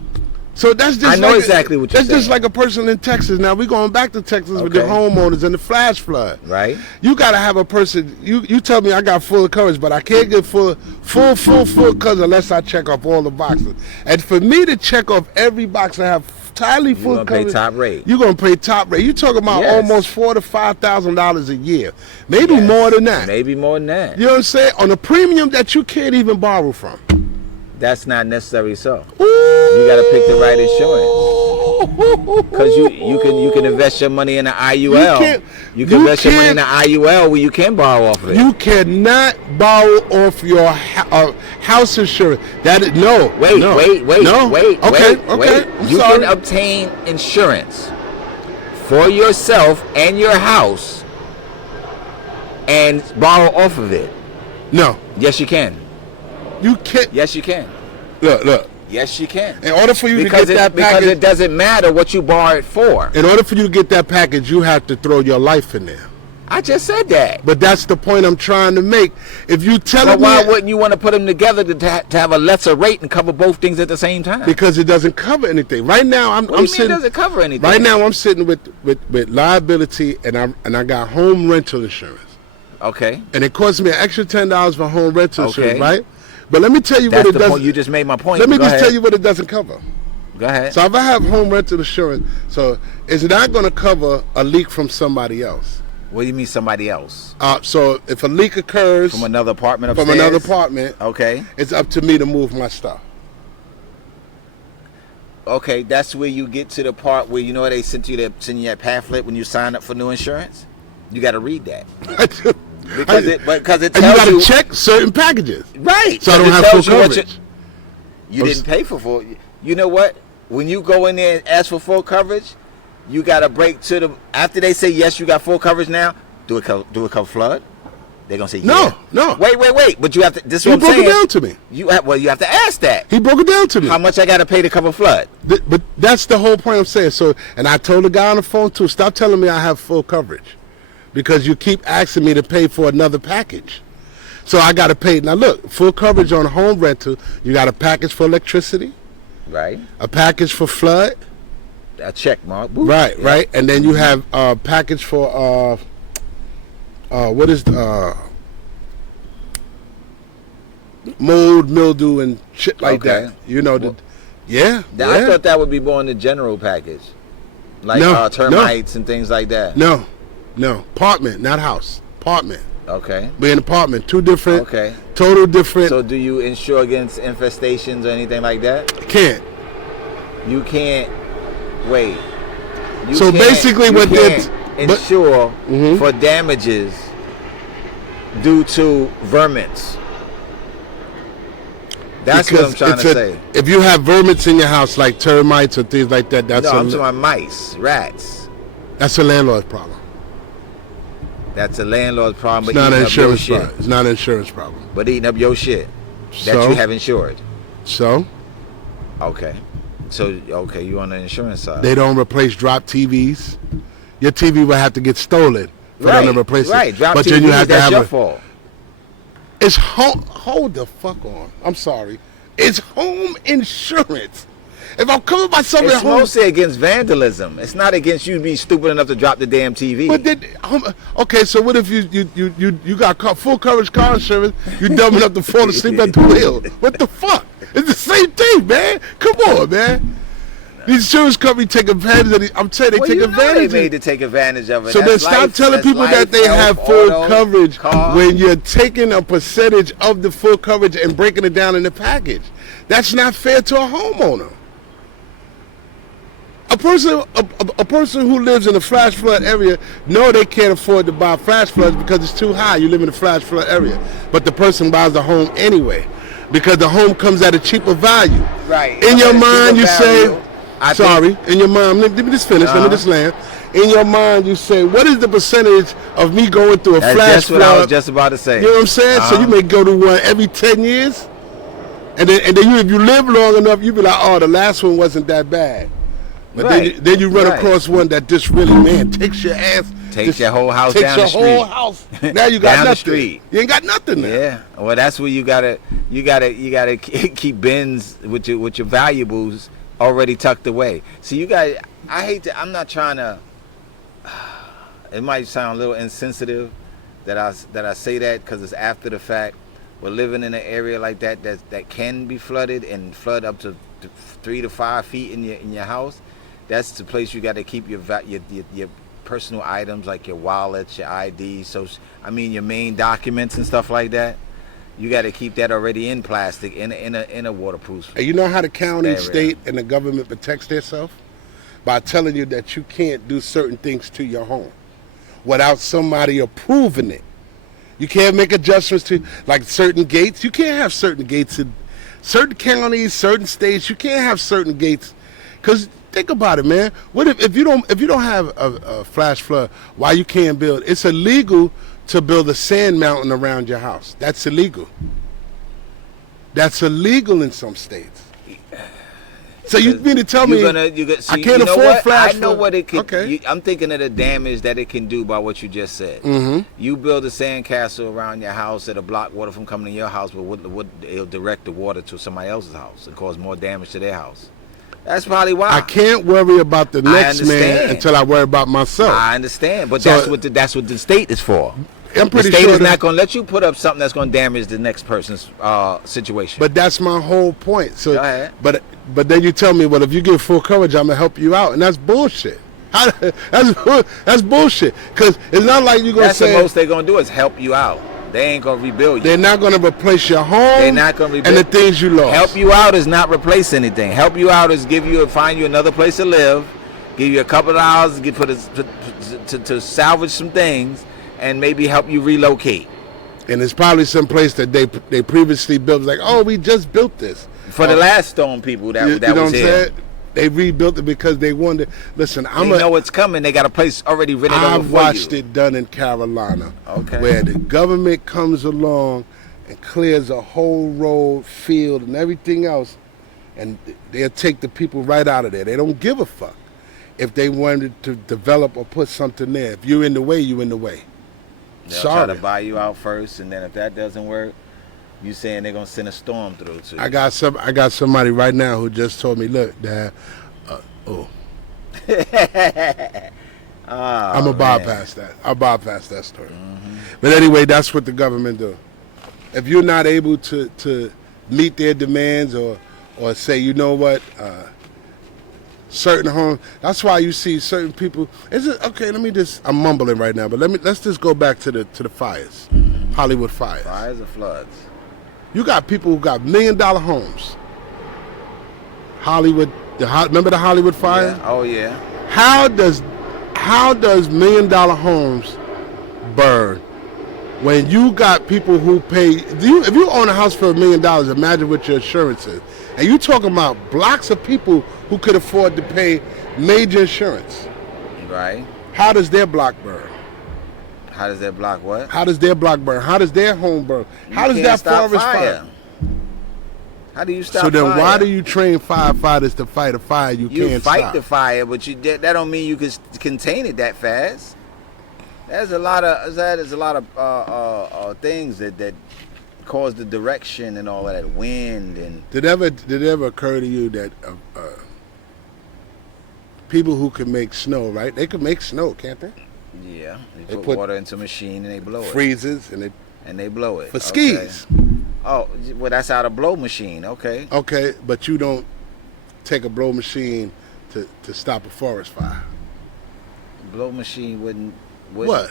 So that's just I know like exactly what you're saying. That's just like a person in Texas. Now we're going back to Texas with the homeowners and the flash flood. Right. You got to have a person. You tell me I got full coverage, but I can't get full coverage unless I check off all the boxes. And for me to check off every box and have entirely full coverage, you're gonna pay top rate. You're gonna pay top rate. You're talking about almost $4,000 to $5,000 a year, maybe more than that. Maybe more than that. You know what I'm saying? On a premium that you can't even borrow from. That's not necessarily so. Ooh. You got to pick the right insurance. Because you can invest your money in an IUL. You can invest your money in an IUL where you can borrow off of it. You cannot borrow off your house insurance. That is wait. You can obtain insurance for yourself and your house and borrow off of it. No. Yes, you can. You can't. Yes, you can. Look. Yes, you can. In order for you to get that package, because it doesn't matter what you borrow it for. In order for you to get that package, you have to throw your life in there. I just said that. But that's the point I'm trying to make. If you tell me, why wouldn't you want to put them together to have a lesser rate and cover both things at the same time? Because it doesn't cover anything. Right now, I'm sitting. It doesn't cover anything. Right now, I'm sitting with liability, and I got home rental insurance. Okay. And it costs me an extra $10 for home rental insurance, right? But let me tell you what it doesn't. You just made my point. Let me just tell you what it doesn't cover. Go ahead. So if I have home rental insurance, so it's not going to cover a leak from somebody else. What do you mean somebody else? So if a leak occurs from another apartment upstairs? From another apartment, okay, it's up to me to move my stuff. Okay, that's where you get to the part where they send you that pamphlet when you sign up for new insurance. You got to read that. Because it tells and you got to check certain packages, right? So I don't have full coverage. You didn't pay for full. You know what? When you go in there and ask for full coverage, you got to break to them after they say yes, you got full coverage now. Do it cover flood? They're gonna say no. Wait. But you have to. This is what I'm saying. He broke it down to me. You have to ask that. He broke it down to me. How much I got to pay to cover flood? But that's the whole point I'm saying. So, and I told the guy on the phone too. Stop telling me I have full coverage. Because you keep asking me to pay for another package. So I got to pay. Now look, full coverage on home rental, you got a package for electricity. Right. A package for flood. A check mark. Right, yeah. Right. And then you have a package for, what is the, mold, mildew, and shit like that. I thought that would be more in the general package. Like termites and things like that. No. Apartment, not house. Apartment. Okay. We're in apartment. Two different. Okay. Total different. So do you insure against infestations or anything like that? Can't. You can't. Wait. So basically, what they insure for damages due to vermins. That's what I'm trying to say. If you have vermins in your house, like termites or things like that, that's I'm talking about mice, rats. That's a landlord's problem. That's a landlord's problem. It's not an insurance problem. It's not an insurance problem. But eating up your shit that you have insured. So? Okay. You on the insurance side. They don't replace drop TVs. Your TV will have to get stolen for them to replace it. Right, drop but TVs, then you have that's to have your fault. It's hold the fuck on. I'm sorry. It's home insurance. If I'm coming by somewhere, it's mostly against vandalism. It's not against you being stupid enough to drop the damn TV. But then, okay, so what if you got full coverage car insurance? You dumb enough to fall asleep at the wheel? What the fuck? It's the same thing, man. Come on, man. These insurance companies take advantage of it. I'm saying they take advantage. They made to take advantage of it. So then stop telling people that they have full coverage when you're taking a percentage of the full coverage and breaking it down in the package. That's not fair to a homeowner. A person who lives in a flash flood area, they can't afford to buy flash floods because it's too high. You live in a flash flood area. But the person buys the home anyway because the home comes at a cheaper value. Right. In your mind, you say, in your mind, let me just finish, let me just land. In your mind, you say, what is the percentage of me going through a flash flood? That's what I was just about to say. You know what I'm saying? So you may go to one every 10 years. And then if you live long enough, you be like, oh, the last one wasn't that bad. But then you run across one that just really, takes your ass. Takes your whole house down the street. Takes your whole house. Now you got down nothing. The street. You ain't got nothing now. Yeah. Well, that's where you gotta keep bins with your valuables already tucked away. So you guys, I hate to. I'm not trying to. It might sound a little insensitive that I say that because it's after the fact. We're living in an area like that can be flooded and flood up to 3 to 5 feet in your house. That's the place you got to keep your personal items like your wallets, your ID, your main documents and stuff like that. You got to keep that already in plastic in a waterproof. And you know how the county, state, and the government protects themselves? By telling you that you can't do certain things to your home without somebody approving it. You can't make adjustments to like certain gates. You can't have certain gates in certain counties, certain states. You can't have certain gates because think about it, man. What if you don't have a flash flood? Why you can't build? It's illegal to build a sand mountain around your house. That's illegal. That's illegal in some states. So you mean to tell me I can't afford flash flood? I know what it can. Okay. I'm thinking of the damage that it can do by what you just said. Mm-hmm. You build a sandcastle around your house that'll block water from coming to your house, but it'll direct the water to somebody else's house and cause more damage to their house. That's probably why. I can't worry about the next man until I worry about myself. I understand, but that's what the state is for. I'm pretty the state sure is not going to let you put up something that's going to damage the next person's situation. But that's my whole point. So, go ahead. But then you tell me, well, if you give full coverage, I'm gonna help you out, and that's bullshit. That's bullshit. Because it's not like you're gonna say the most they're gonna do is help you out. They ain't gonna rebuild you. They're not gonna replace your home. They're not gonna rebuild. And the things you lost. Help you out is not replace anything. Help you out is find you another place to live, give you a couple of hours to salvage some things, and maybe help you relocate. And it's probably some place that they previously built. Like, oh, we just built this. For the last storm people that you know was what I'm here. saying? They rebuilt it because they wanted. Listen, they know it's coming. They got a place already rented over for you. I've watched it done in Carolina, where the government comes along and clears a whole road, field, and everything else, and they'll take the people right out of there. They don't give a fuck if they wanted to develop or put something there. If you're in the way, you're in the way. They'll try to buy you out first, and then if that doesn't work, you saying they're gonna send a storm through too. I got somebody right now who just told me, look, Dad, I'm gonna bypass that. I'll bypass that story. Mm-hmm. But anyway, that's what the government do. If you're not able to meet their demands or say, you know what, certain homes. That's why you see certain people. Is it okay? I'm mumbling right now, but let's just go back to the fires, Hollywood fires. Fires or floods. You got people who got $1 million homes. Hollywood, remember the Hollywood fire? Yeah. Oh yeah. How does $1 million homes burn when you got people who pay? If you own a house for $1 million, imagine what your insurance is. And you talking about blocks of people who could afford to pay major insurance. Right. How does their block burn? How does that block what? How does their block burn? How does their home burn? How does that forest fire? How do you stop fire? So then fire? why do you train firefighters to fight a fire you can't stop? You fight the fire, but that don't mean you can contain it that fast. There's a lot of things that cause the direction and all of that wind and. Did it ever occur to you that people who can make snow, right? They can make snow, can't they? Yeah, they put water into a machine and they blow it. Freezes and they blow it for skis. Oh, well, that's out of blow machine. Okay. Okay, but you don't take a blow machine to stop a forest fire. Blow machine wouldn't. What?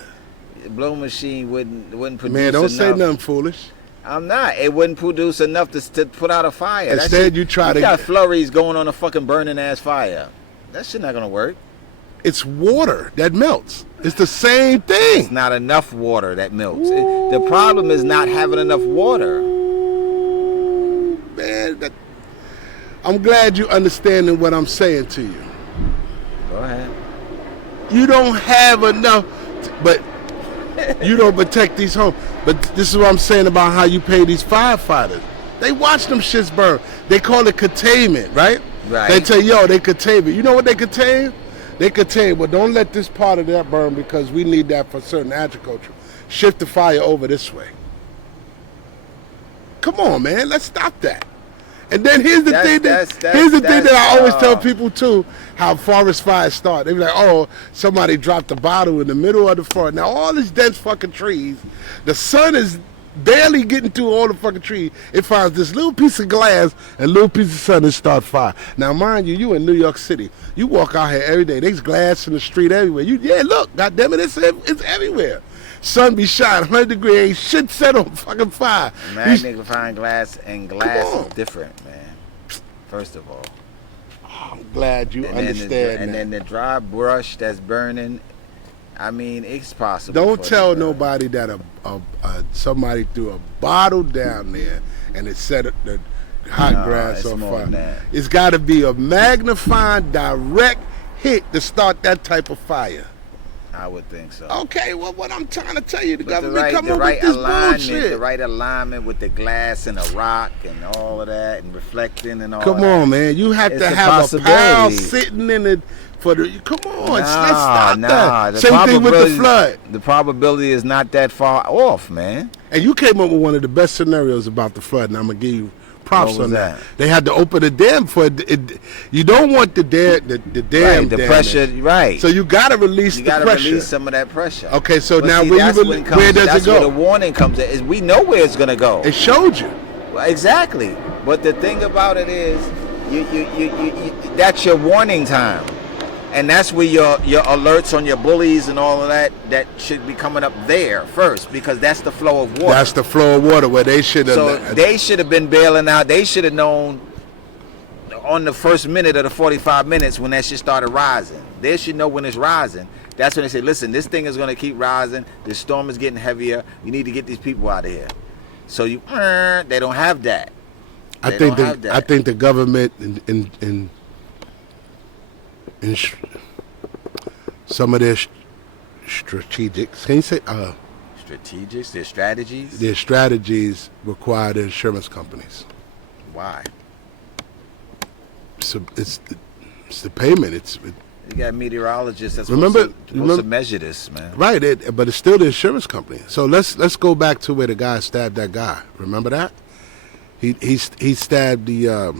Blow machine wouldn't produce. Man, don't enough. say nothing foolish. I'm not. It wouldn't produce enough to put out a fire. Instead, you got flurries going on a fucking burning ass fire. That shit not gonna work. It's water that melts. It's the same thing. It's not enough water that melts. The problem is not having enough water. Man, I'm glad you're understanding what I'm saying to you. Go ahead. You don't have enough, but you don't protect these homes. But this is what I'm saying about how you pay these firefighters. They watch them shits burn. They call it containment, right? Right. They tell you, they contain it. You know what they contain? They contain, well, don't let this part of that burn because we need that for certain agriculture. Shift the fire over this way. Come on, man. Let's stop that. And then here's the thing that I always tell people too, how forest fires start. They be like, oh, somebody dropped a bottle in the middle of the forest. Now all these dense fucking trees, the sun is barely getting through all the fucking trees. It finds this little piece of glass and little piece of sun and start fire. Now mind you, you in New York City. You walk out here every day. There's glass in the street everywhere. Look, goddamn it, it's everywhere. Sun be shining 100 degrees, ain't shit set on fucking fire. Magnifying glass and glass is different, man. First of all. I'm glad you understand. And then the dry brush that's burning. I mean, it's possible. Don't tell nobody that somebody threw a bottle down there and it set the hot grass on fire. It's got to be a magnifying direct hit to start that type of fire. I would think so. Okay, well, what I'm trying to tell you, the government come up with this bullshit. The right alignment with the glass and the rock and all of that and reflecting and all that. Come on, man. You have to have a pile sitting in it for the... Come on, let's stop that. Same thing with the flood. The probability is not that far off, man. And you came up with one of the best scenarios about the flood, and I'm going to give you props on that. They had to open the dam for it. You don't want the dam. The pressure, right? So you got to release the pressure. You got to release some of that pressure. Okay, so now where does it go? That's where the warning comes in. Is we know where it's going to go. It showed you. Well, exactly. But the thing about it is, you that's your warning time. And that's where your alerts on your bullies and all of that should be coming up there first, because that's the flow of water. That's the flow of water where they should have. So they should have been bailing out. They should have known on the first minute of the 45 minutes when that shit started rising. They should know when it's rising. That's when they say, listen, this thing is going to keep rising. The storm is getting heavier. You need to get these people out of here. So they don't have that. I think the government in some of their strategics, can you say strategics? Their strategies? Their strategies require the insurance companies. Why? So it's the payment. You got meteorologists that's supposed to measure this, man. Right, but it's still the insurance company. So let's go back to where the guy stabbed that guy. Remember that? He stabbed the.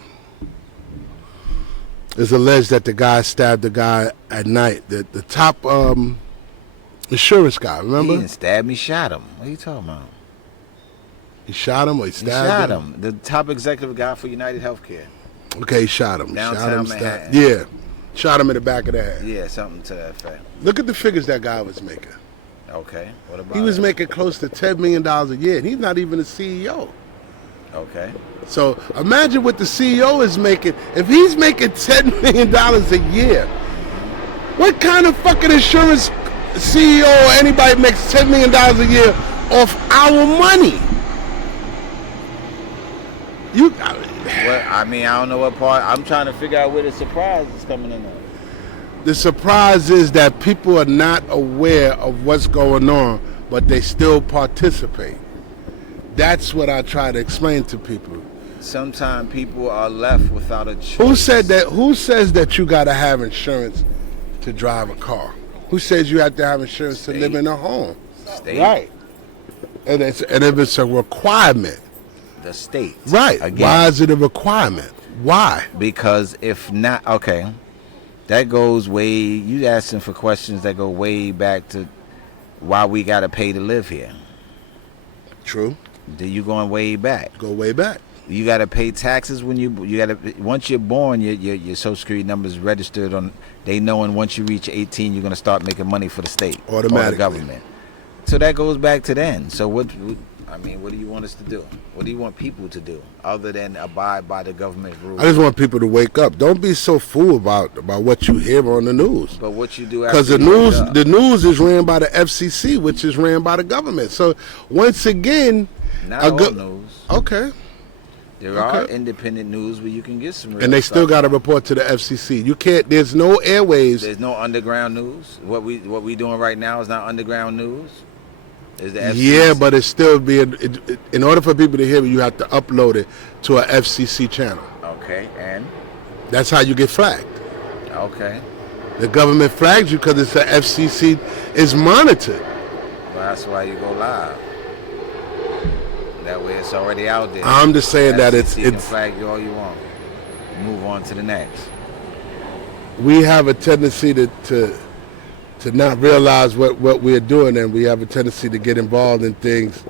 It's alleged that the guy stabbed the guy at night. The top insurance guy, remember? He didn't stab me, shot him. What are you talking about? He shot him or he stabbed him? He shot him. The top executive guy for United Healthcare. Okay, he shot him. Downtown Manhattan. Yeah. Shot him in the back of the head. Yeah, something to that effect. Look at the figures that guy was making. Okay. What about He was making close to $10 million a year, and he's not even a CEO. Okay. So imagine what the CEO is making. If he's making $10 million a year, what kind of fucking insurance CEO or anybody makes $10 million a year off our money? Well, I mean, I don't know what part. I'm trying to figure out where the surprise is coming in. The surprise is that people are not aware of what's going on, but they still participate. That's what I try to explain to people. Sometimes people are left without a choice. Who says that you got to have insurance to drive a car? Who says you have to have insurance to live in a home? State. Right. And if it's a requirement. The state. Right. Again. Why is it a requirement? Why? Because if not, okay, that goes way, you asking for questions that go way back to why we got to pay to live here. True. You going way back. Go way back. You got to pay taxes when you got to, once you're born, your social security number is registered on, they know, and once you reach 18, you're going to start making money for the state. Automatically. Or the government. So that goes back to then. So what do you want us to do? What do you want people to do other than abide by the government rules? I just want people to wake up. Don't be so fool about what you hear on the news. But what you do because the news is ran by the FCC, which is ran by the government. So once again, not all news. Okay. There are independent news where you can get some real and they still got to report to the FCC. You can't. There's no airwaves. There's no underground news. What we doing right now is not underground news. Is the FCC. Yeah, but it's still being. In order for people to hear it, you have to upload it to a FCC channel. Okay, and that's how you get flagged. Okay. The government flags you because it's the FCC is monitored. Well, that's why you go live. That way it's already out there. I'm just saying that You can it's flag you all you want. Move on to the next. we have a tendency to not realize what we're doing, and we have a tendency to get involved in things.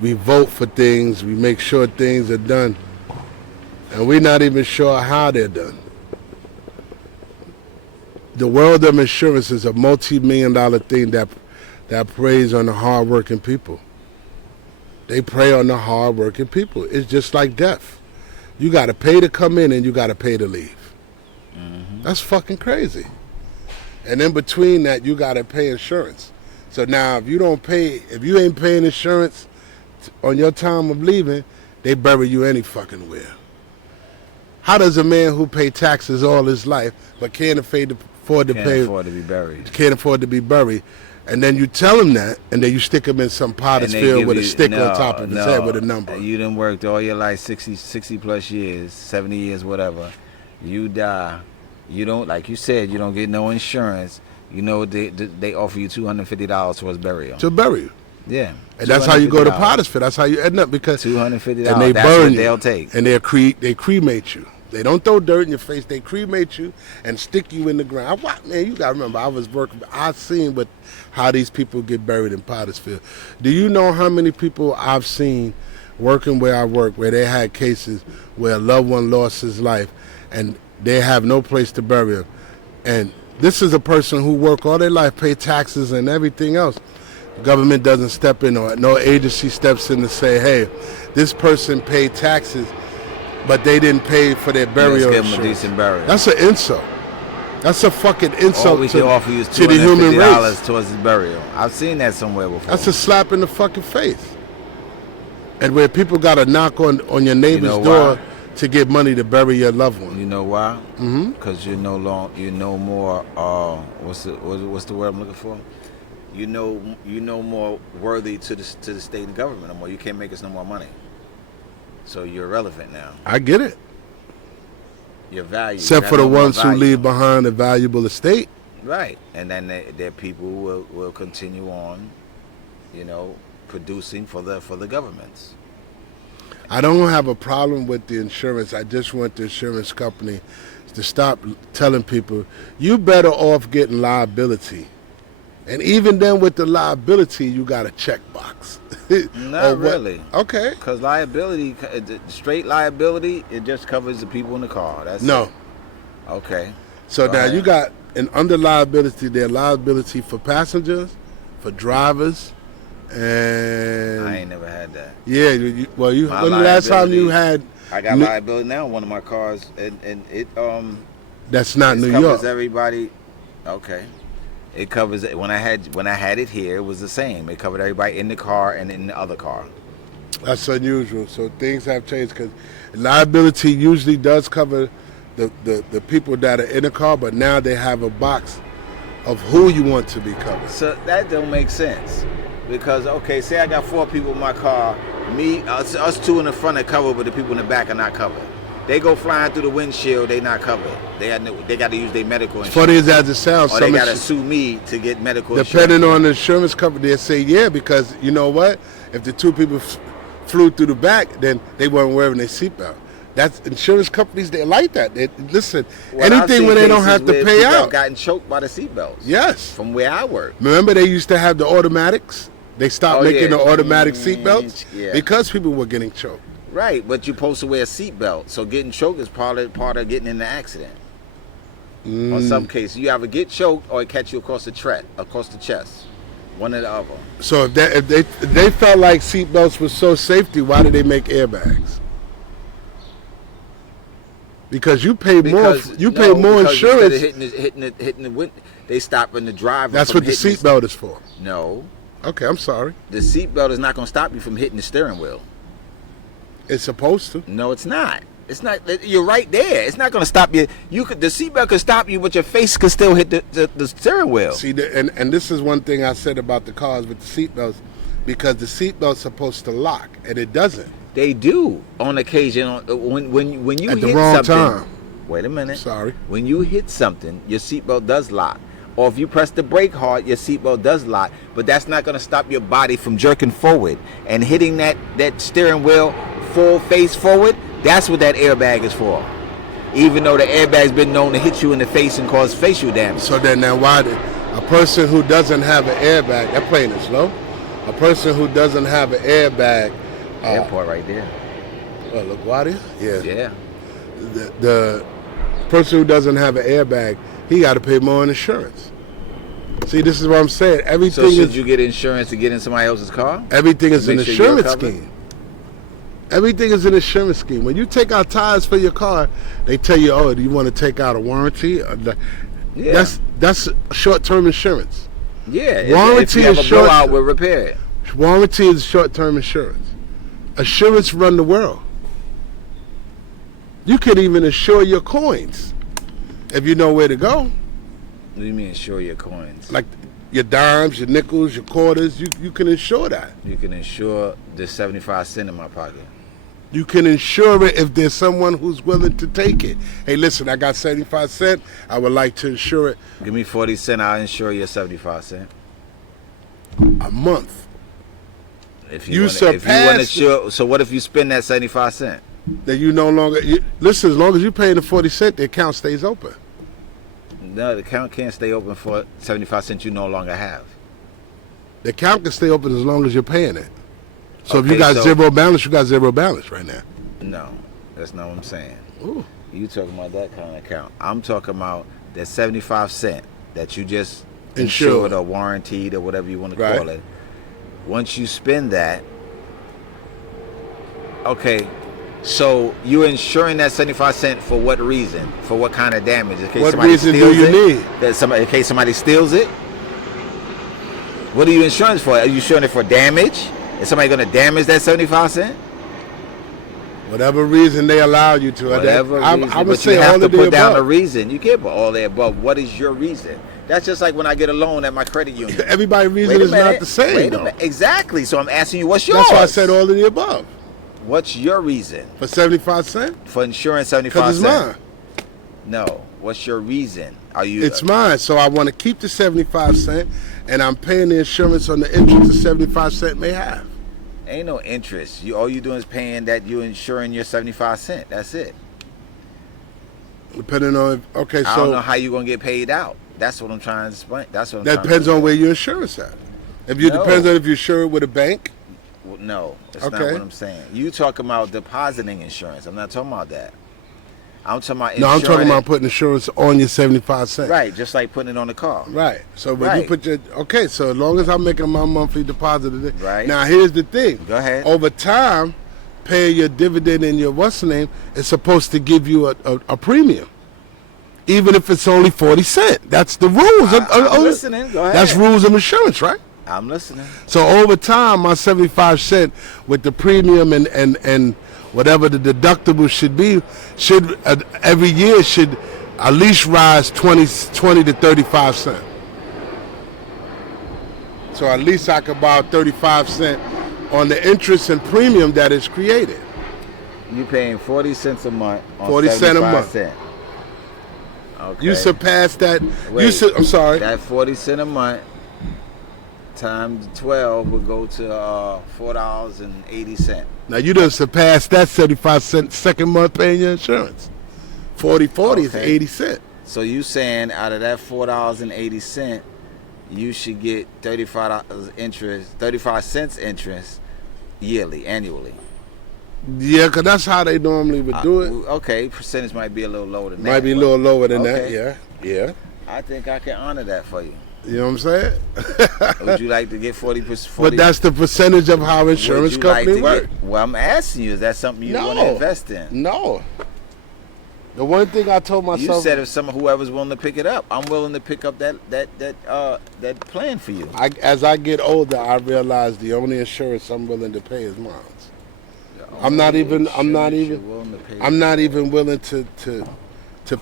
We vote for things, we make sure things are done, and we're not even sure how they're done. The world of insurance is a multi-million-dollar thing that preys on the hard-working people. They prey on the hard-working people. It's just like death. You got to pay to come in and you got to pay to leave. Mm-hmm. That's fucking crazy. And in between that, you got to pay insurance. So now, if you ain't paying insurance on your time of leaving, they bury you any fucking where. How does a man who paid taxes all his life but can't afford to be buried, and then you tell him that, and then you stick him in some potter's field with a stick on top of his head with a number? You done worked all your life, 60 plus years, 70 years, whatever. You die. You don't, like you said, you don't get no insurance. You know, they offer you $250 towards burial. To bury you. Yeah. And that's how you go to potter's field. That's how you end up, because $250. And they that's burn what you. They'll take. And they cremate you. They don't throw dirt in your face. They cremate you and stick you in the ground. Man, you gotta remember, I seen how these people get buried in Potter's Field. Do you know how many people I've seen working where I work, where they had cases where a loved one lost his life and they have no place to bury him? And this is a person who worked all their life, pay taxes and everything else. The government doesn't step in, or no agency steps in to say, hey, this person paid taxes, but they didn't pay for their burial Let's give insurance. them a decent burial. That's an insult. That's a fucking insult all we can offer you is to the human race. $250 towards his burial. I've seen that somewhere before. That's a slap in the fucking face. And where people got to knock on your neighbor's door to get money to bury your loved one. You know why? Because you're no more. What's the word I'm looking for? You know more worthy to the state and government no more. You can't make us no more money. So you're irrelevant now. I get it. Your value. Except for the ones who leave behind a valuable estate. Right. And then their people will continue on, producing for the governments. I don't have a problem with the insurance. I just want the insurance company to stop telling people, you better off getting liability. And even then with the liability, you got a checkbox. Not really. Okay. Because liability, straight liability, it just covers the people in the car. That's no. It. Okay. So now you got under liability, there's liability for passengers, for drivers, and I ain't never had that. Yeah. When the last time you had? I got liability now on one of my cars, and it That's not New York. It York. covers everybody. Okay. It covers it. When I had it here, it was the same. It covered everybody in the car and in the other car. That's unusual. So things have changed, because liability usually does cover the people that are in the car, but now they have a box of who you want to be covered. So that don't make sense, because say I got 4 people in my car, us 2 in the front are covered, but the people in the back are not covered. They go flying through the windshield, they not covered. They got to use their medical insurance. Funny as it sounds, or they got to sue me to get medical insurance. Depending on the insurance company, they say yeah, because you know what? If the 2 people flew through the back, then they weren't wearing their seatbelt. That's insurance companies. They like that. Listen, anything where they don't have to pay out. Gotten choked by the seatbelts. Yes. From where I work. Remember, they used to have the automatics. They stopped making the automatic seatbelts because people were getting choked. Right, but you're supposed to wear a seatbelt, so getting choked is part of getting in the accident. In some cases, you either get choked or it catch you across the chest, one or the other. So if they felt like seatbelts were so safety, why did they make airbags? Because you pay more. You pay more insurance. Instead of hitting the wind, they stopping the driver. That's what the seatbelt is for. No. Okay, I'm sorry. The seatbelt is not going to stop you from hitting the steering wheel. It's supposed to. No, it's not. It's not. You're right there. It's not going to stop you. The seatbelt could stop you, but your face could still hit the steering wheel. See, and this is one thing I said about the cars with the seatbelts, because the seatbelt's supposed to lock, and it doesn't. They do on occasion. When you at hit the wrong something. Time. Wait a minute. Sorry. When you hit something, your seatbelt does lock. or if you press the brake hard, your seatbelt does lock. But that's not going to stop your body from jerking forward and hitting that steering wheel full face forward. That's what that airbag is for. Even though the airbag's been known to hit you in the face and cause facial damage. So then now why a person who doesn't have an airbag, that plane is slow. A person who doesn't have an airbag. Airport right there. LaGuardia? Yeah. Yeah. The person who doesn't have an airbag, he got to pay more in insurance. See, this is what I'm saying. Everything so should you get insurance to get in somebody else's car? Everything is an insurance scheme. Everything is an insurance scheme. When you take out tires for your car, they tell you, oh, do you want to take out a warranty? Yeah. That's short-term insurance. Yeah. Warranty if you have is a blowout, we'll repair it. Warranty is short-term insurance. Assurance run the world. You can even insure your coins if you know where to go. What do you mean insure your coins? Like your dimes, your nickels, your quarters, you can insure that. You can insure the 75 cents in my pocket. You can insure it if there's someone who's willing to take it. Hey, listen, I got 75 cents. I would like to insure it. Give me 40 cents, I'll insure your 75 cents. A month. If you want to insure, so what if you spend that 75 cents? Then you no longer, listen, as long as you pay the 40 cents, the account stays open. No, the account can't stay open for 75 cents you no longer have. The account can stay open as long as you're paying it. So if you got zero balance, you got zero balance right now. No, that's not what I'm saying. Ooh. You talking about that kind of account. I'm talking about that 75 cents that you just insured or warranted or whatever you want to call it. Once you spend that, okay, so you're insuring that 75 cents for what reason? For what kind of damage? In case what somebody reason steals do you it? need? In case somebody steals it? What are you insuring for? Are you insuring it for damage? Is somebody going to damage that 75 cents? Whatever reason they allow you to. Whatever reason, I would but say you have all to of the put down above. a reason. You can't put all the above. What is your reason? That's just like when I get a loan at my credit union. Everybody's reason is not the same. Wait a minute. Exactly. So I'm asking you, what's yours? That's why I said all of the above. What's your reason? For 75 cents? For insurance 75 cents? Because it's mine. No. What's your reason? Are you? It's mine. So I want to keep the 75 cents, and I'm paying the insurance on the interest the 75 cents may have. Ain't no interest. All you doing is paying that you're insuring your 75 cents. That's it. Depending on, okay, so. I don't know how you're going to get paid out. That's what I'm trying to explain. That's what I'm that depends on where your insurance at. Depends on if you're insured with a bank. Well, no, that's not what I'm saying. You talking about depositing insurance. I'm not talking about that. I'm talking about insurance. No, I'm talking about putting insurance on your 75 cents. Right, just like putting it on the car. Right. So when you put your, okay, so as long as I'm making my monthly deposit. Right. Now here's the thing. Go ahead. Over time, paying your dividend and your what's the name is supposed to give you a premium. Even if it's only 40 cents. That's the rules. I'm listening. Go ahead. That's rules of insurance, right? I'm listening. So over time, my 75 cents with the premium and whatever the deductible should be, every year should at least rise 20 to 35 cents. So at least I could borrow 35 cents on the interest and premium that is created. You paying 40 cents a month on 40 cents a month. Cent. Okay. You surpass that. Wait, I'm sorry. That 40 cents a month times 12 would go to $4.80. Now you done surpassed that 75 cent second month paying your insurance. 40 is 80 cents. So you saying out of that $4.80, you should get $35 cents interest annually. Yeah, because that's how they normally would do it. Okay, percentage might be a little lower than that. Might be a little lower than that, yeah. I think I can honor that for you. You know what I'm saying? Would you like to get 40%? But that's the percentage of how insurance company work. Well, I'm asking you, is that something you want to invest in? No. The one thing I told myself. You said if whoever's willing to pick it up, I'm willing to pick up that plan for you. As I get older, I realize the only insurance I'm willing to pay is mine. I'm not even willing to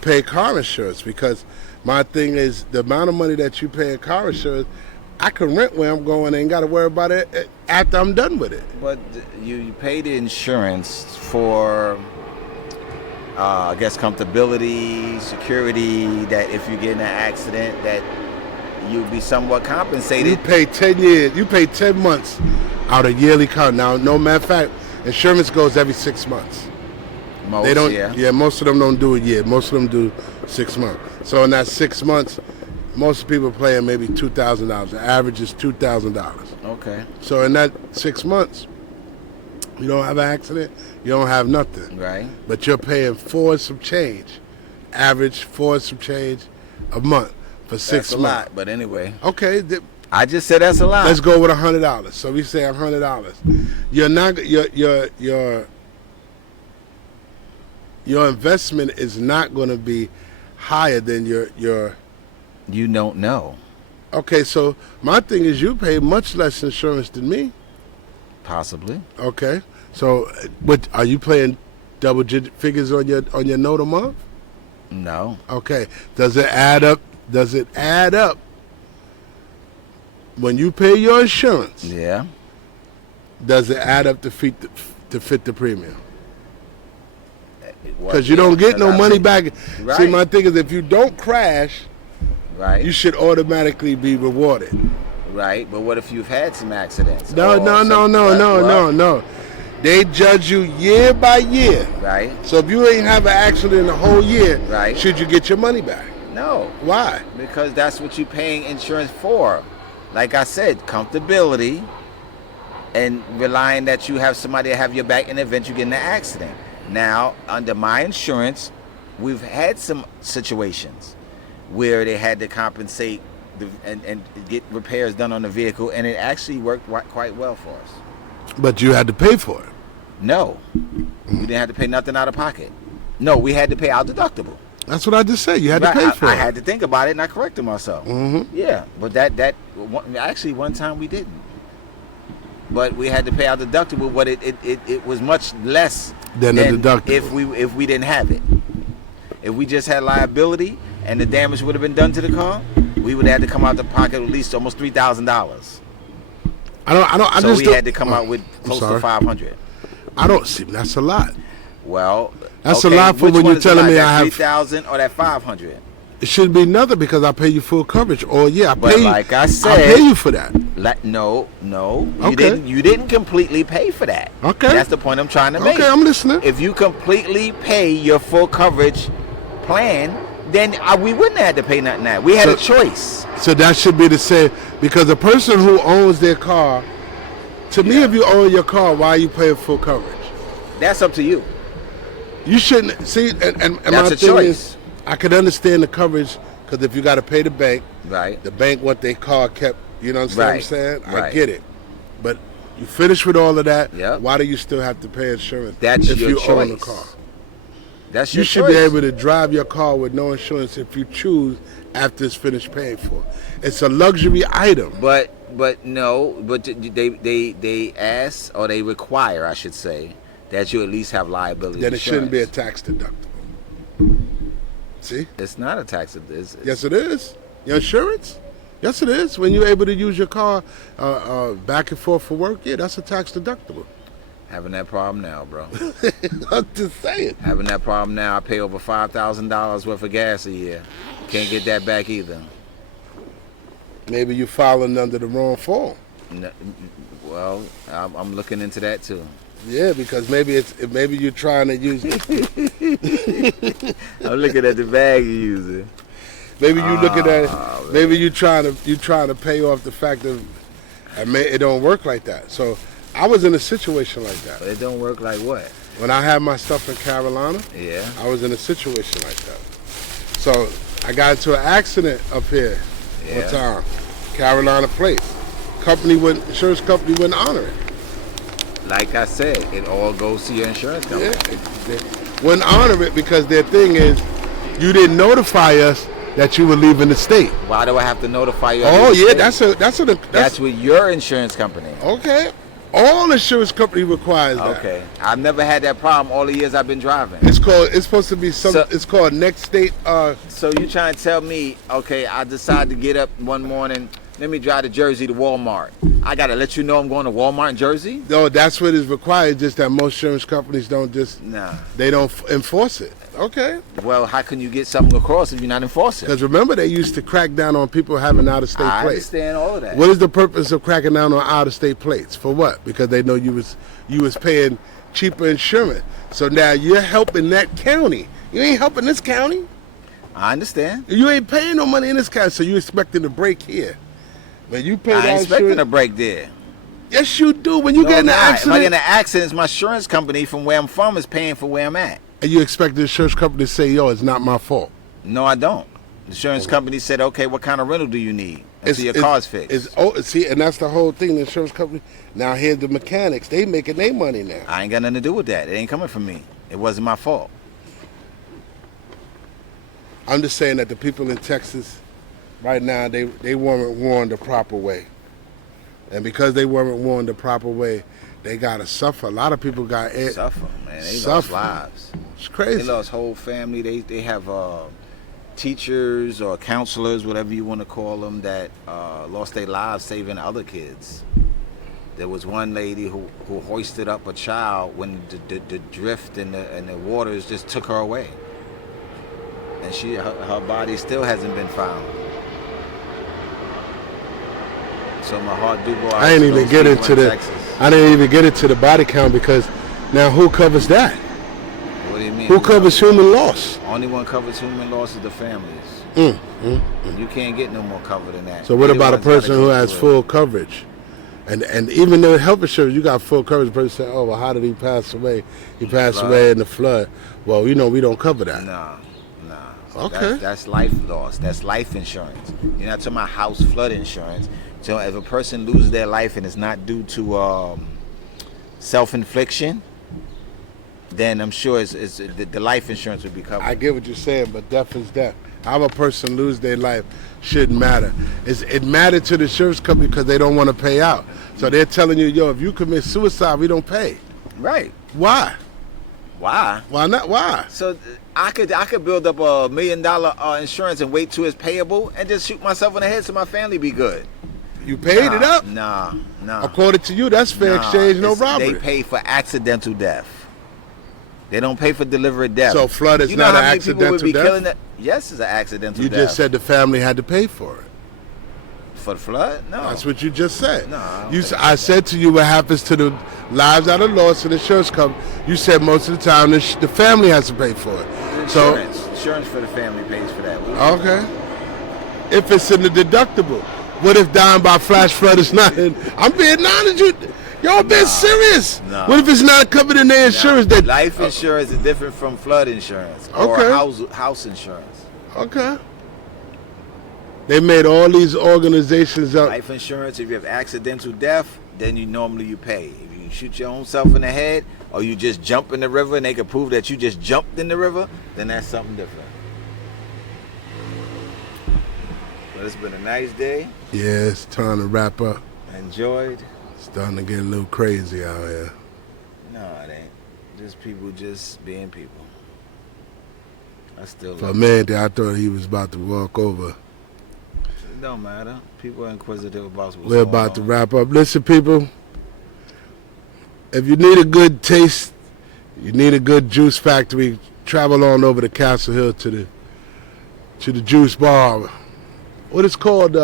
pay car insurance because my thing is the amount of money that you pay in car insurance, I can rent where I'm going and ain't got to worry about it after I'm done with it. But you pay the insurance for, I guess, comfortability, security, that if you get in an accident, that you'd be somewhat compensated. You pay 10 years. You pay 10 months out of yearly count. Now, no matter of fact, insurance goes every 6 months. Most, they don't. Yeah, most of them don't do a year. Most of them do 6 months. So in that 6 months, most people paying maybe $2,000. The average is $2,000. Okay. So in that 6 months, you don't have an accident. You don't have nothing. Right. But you're paying four and some change, average four and some change a month for 6 months. That's a lot, but anyway. Okay. I just said that's a lot. Let's go with $100. So we say $100. You're not your investment is not going to be higher than your. You don't know. Okay, so my thing is you pay much less insurance than me. Possibly. Okay, so what are you paying double-digit figures on your note a month? No. Okay, does it add up? Does it add up when you pay your insurance? Yeah. Does it add up to fit the premium? Because you don't get no money back. Right. See, my thing is if you don't crash, right, you should automatically be rewarded. Right, but what if you've had some accidents? No. They judge you year by year. Right. So if you ain't have an accident the whole year, right, should you get your money back? No. Why? Because that's what you're paying insurance for. Like I said, comfortability and relying that you have somebody to have your back in the event you get in an accident. Now, under my insurance, we've had some situations where they had to compensate and get repairs done on the vehicle, and it actually worked quite well for us. But you had to pay for it. No, we didn't have to pay nothing out of pocket. No, we had to pay our deductible. That's what I just said. You had to pay for it. I had to think about it, and I corrected myself. Mm-hmm. Yeah, but actually one time we didn't. But we had to pay our deductible, but it was much less than the deductible if we didn't have it. If we just had liability and the damage would have been done to the car, we would have had to come out the pocket at least almost $3,000. So we had to come out with close to $500. I don't see. That's a lot. Well, that's a lot for when you're telling me I have $3,000 or that $500. It shouldn't be nothing because I pay you full coverage. Or yeah, like I said, I pay you for that. No, Okay. You didn't completely pay for that. Okay, that's the point I'm trying to make. Okay, I'm listening. If you completely pay your full coverage plan, then we wouldn't have had to pay nothing. That we had a choice. So that should be the same because the person who owns their car. To me, if you own your car, why are you paying full coverage? That's up to you. You shouldn't see. And that's my a thing choice. Is, I could understand the coverage because if you got to pay the bank, right? The bank what they car kept. You know what I'm saying? Right. I get it, but you finish with all of that. Yep. Why do you still have to pay insurance? That's if your you choice. own the car. That's your You should choice. be able to drive your car with no insurance if you choose after it's finished paying for. It's a luxury item. But they ask or they require, I should say, that you at least have liability Then insurance. it shouldn't be a tax deductible. See? It's not a tax. Yes, it is. Your insurance? Yes, it is. When you're able to use your car back and forth for work, yeah, that's a tax deductible. Having that problem now, bro. I'm just saying. Having that problem now, I pay over $5,000 worth of gas a year. Can't get that back either. Maybe you're filing under the wrong form. No, well, I'm looking into that too. Yeah, because maybe you're trying to use. I'm looking at the bag you're using. Maybe you looking at. Maybe you trying to pay off the fact that it don't work like that. So I was in a situation like that. But it don't work like what? When I had my stuff in Carolina. Yeah. I was in a situation like that. So I got into an accident up here one time. Carolina plate. Insurance company wouldn't honor it. Like I said, it all goes to your insurance company. Yeah, they wouldn't honor it because their thing is, you didn't notify us that you were leaving the state. Why do I have to notify you? Oh yeah, that's with your insurance company. Okay, all insurance company requires that. Okay, I've never had that problem all the years I've been driving. It's supposed to be it's called next state. So you trying to tell me? Okay, I decide to get up one morning. Let me drive to Jersey to Walmart. I gotta let you know I'm going to Walmart in Jersey? No, that's what is required. Just that most insurance companies don't Nah. They don't enforce it. Okay. Well, how can you get something across if you're not enforcing? Because remember, they used to crack down on people having out-of-state plates. I understand all of that. What is the purpose of cracking down on out-of-state plates? For what? Because they know you was paying cheaper insurance. So now you're helping that county. You ain't helping this county. I understand. You ain't paying no money in this county, so you expecting to break here. When you pay I that ain't expecting insurance, a break there. yes, you do. When you No, get in an I'm not. If I accident, get in an accident, it's my insurance company from where I'm from is paying for where I'm at. and you expect the insurance company to say, "Yo, it's not my fault." No, I don't. The insurance company said, okay, what kind of rental do you need until your car's fixed? See, and that's the whole thing. The insurance company. Now here's the mechanics. They making their money now. I ain't got nothing to do with that. It ain't coming from me. It wasn't my fault. I'm just saying that the people in Texas right now, they weren't warned the proper way. And because they weren't warned the proper way, they got to suffer. A lot of people got Suffer, man. They lost suffer. lives. It's crazy. They lost whole family. They have teachers or counselors, whatever you want to call them, that lost their lives saving other kids. There was one lady who hoisted up a child when the drift and the waters just took her away. And her body still hasn't been found. So my heart do go out. I didn't even get into I didn't even get into the body count because now who covers that? What do you mean? Who covers human loss? Only one covers human loss is the families. You can't get no more cover than that. So what They're about a the ones person gotta who go has through full coverage? And even though health insurance, you got full coverage. The person say, "Oh, well, how did he pass away? He passed away in the flood." Well, we don't cover that. Nah. Okay. That's life loss. That's life insurance. You're not talking about house flood insurance. So if a person loses their life and it's not due to self-infliction, then I'm sure the life insurance would be covered. I get what you're saying, but death is death. How a person lose their life shouldn't matter. It mattered to the insurance company because they don't want to pay out. So they're telling you, yo, if you commit suicide, we don't pay. Right. Why? Why? Why not? Why? So I could build up $1 million insurance and wait till it's payable and just shoot myself in the head so my family be good. You paid it up? Nah. According to you, that's fair exchange, no robbery. They pay for accidental death. They don't pay for deliberate death. So flood is not an accidental death? Yes, it's an accidental You death. just said the family had to pay for it. For the flood? No. That's what you just said. No. I said to you what happens to the lives that are lost in the insurance company. You said most of the time the family has to pay for it. Insurance for the family pays for that. Okay. If it's in the deductible. What if dying by flash flood is not in? I'm being honest. Y'all being serious. No. What if it's not covered in their insurance? That life insurance is different from flood insurance or house insurance. Okay. They made all these organizations up. Life insurance, if you have accidental death, then you pay. If you shoot your own self in the head or you just jump in the river and they can prove that you just jumped in the river, then that's something different. But it's been a nice day. Yeah, it's time to wrap up. Enjoyed. It's starting to get a little crazy out here. No, it ain't. Just people just being people. I still For a minute there, I thought he was about to walk over. It don't matter. People are inquisitive about what's We're about to wrap up. Listen, people, if you need a good taste, you need a good juice factory, travel on over to Castle Hill to the juice bar. What it's called,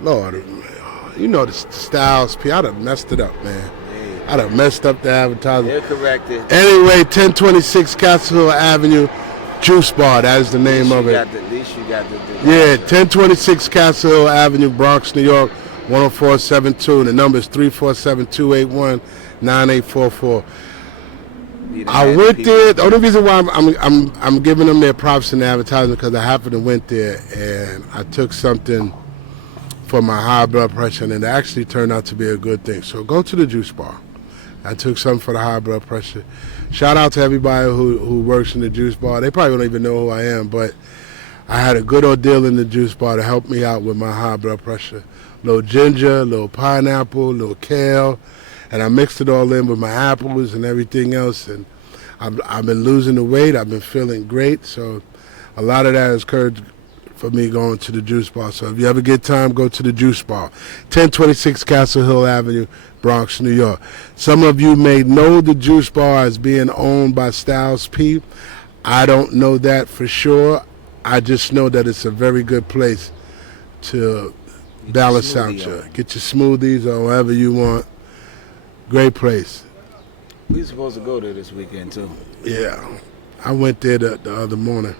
Lord, you know the Styles P. I done messed it up, man. I done messed up the advertising. They're corrected. Anyway, 1026 Castle Hill Avenue, Juice Bar. That is the name of it. At least you got the yeah, 1026 Castle Hill Avenue, Bronx, New York, 10472. The number is 347-281-9844. I went there. The only reason why I'm giving them their props in the advertisement because I happened to went there and I took something for my high blood pressure and it actually turned out to be a good thing. So go to the juice bar. I took something for the high blood pressure. Shout out to everybody who works in the juice bar. They probably don't even know who I am, but I had a good ordeal in the juice bar to help me out with my high blood pressure. Little ginger, little pineapple, little kale, and I mixed it all in with my apples and everything else. And I've been losing the weight. I've been feeling great. So a lot of that has occurred for me going to the Juice Bar. So if you ever get time, go to the Juice Bar. 1026 Castle Hill Avenue, Bronx, New York. Some of you may know the Juice Bar as being owned by Styles P. I don't know that for sure. I just know that it's a very good place to balance out get your smoothies or whatever you want. Great place. We supposed to go there this weekend too. Yeah, I went there the other morning.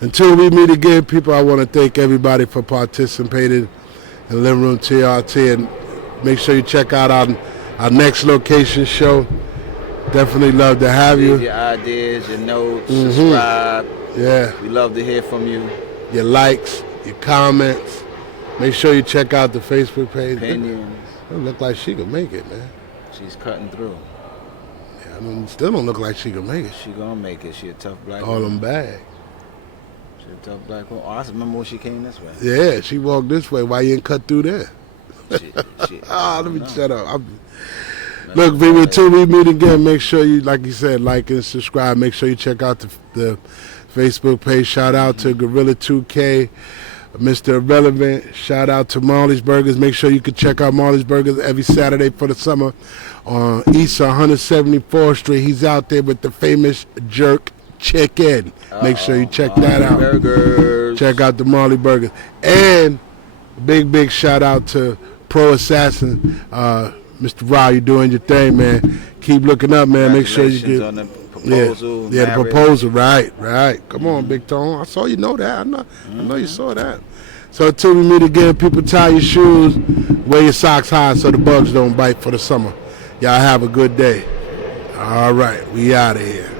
Until we meet again, people, I want to thank everybody for participating in Living Room TRT, and make sure you check out our next location show. Definitely love to have you. Your ideas, your notes, subscribe. Yeah. We love to hear from you. Your likes, your comments. Make sure you check out the Facebook page. Opinions. It look like she could make it, man. She's cutting through. Yeah, I mean, still don't look like she could make it. She gonna make it. She a tough black All woman. them bags. She a tough black woman. Oh, I remember when she came this way. Yeah, she walked this way. Why you didn't cut through there? Let me shut up. Look, people, until we meet again, make sure you, like you said, like and subscribe. Make sure you check out the Facebook page. Shout out to Gorilla 2K, Mr. Irrelevant. Shout out to Marley's Burgers. Make sure you can check out Marley's Burgers every Saturday for the summer on East 174th Street. He's out there with the famous jerk chicken. Make sure you check that out. Burgers. Check out the Marley Burgers. And big shout out to Pro Assassin, Mr. Ra. You're doing your thing, man. Keep looking up, man. Make sure you get on the proposal. Yeah, the proposal. Right. Come on, Big Tone. I saw you know that. I know you saw that. So until we meet again, people, tie your shoes, wear your socks high so the bugs don't bite for the summer. Y'all have a good day. All right, we out of here.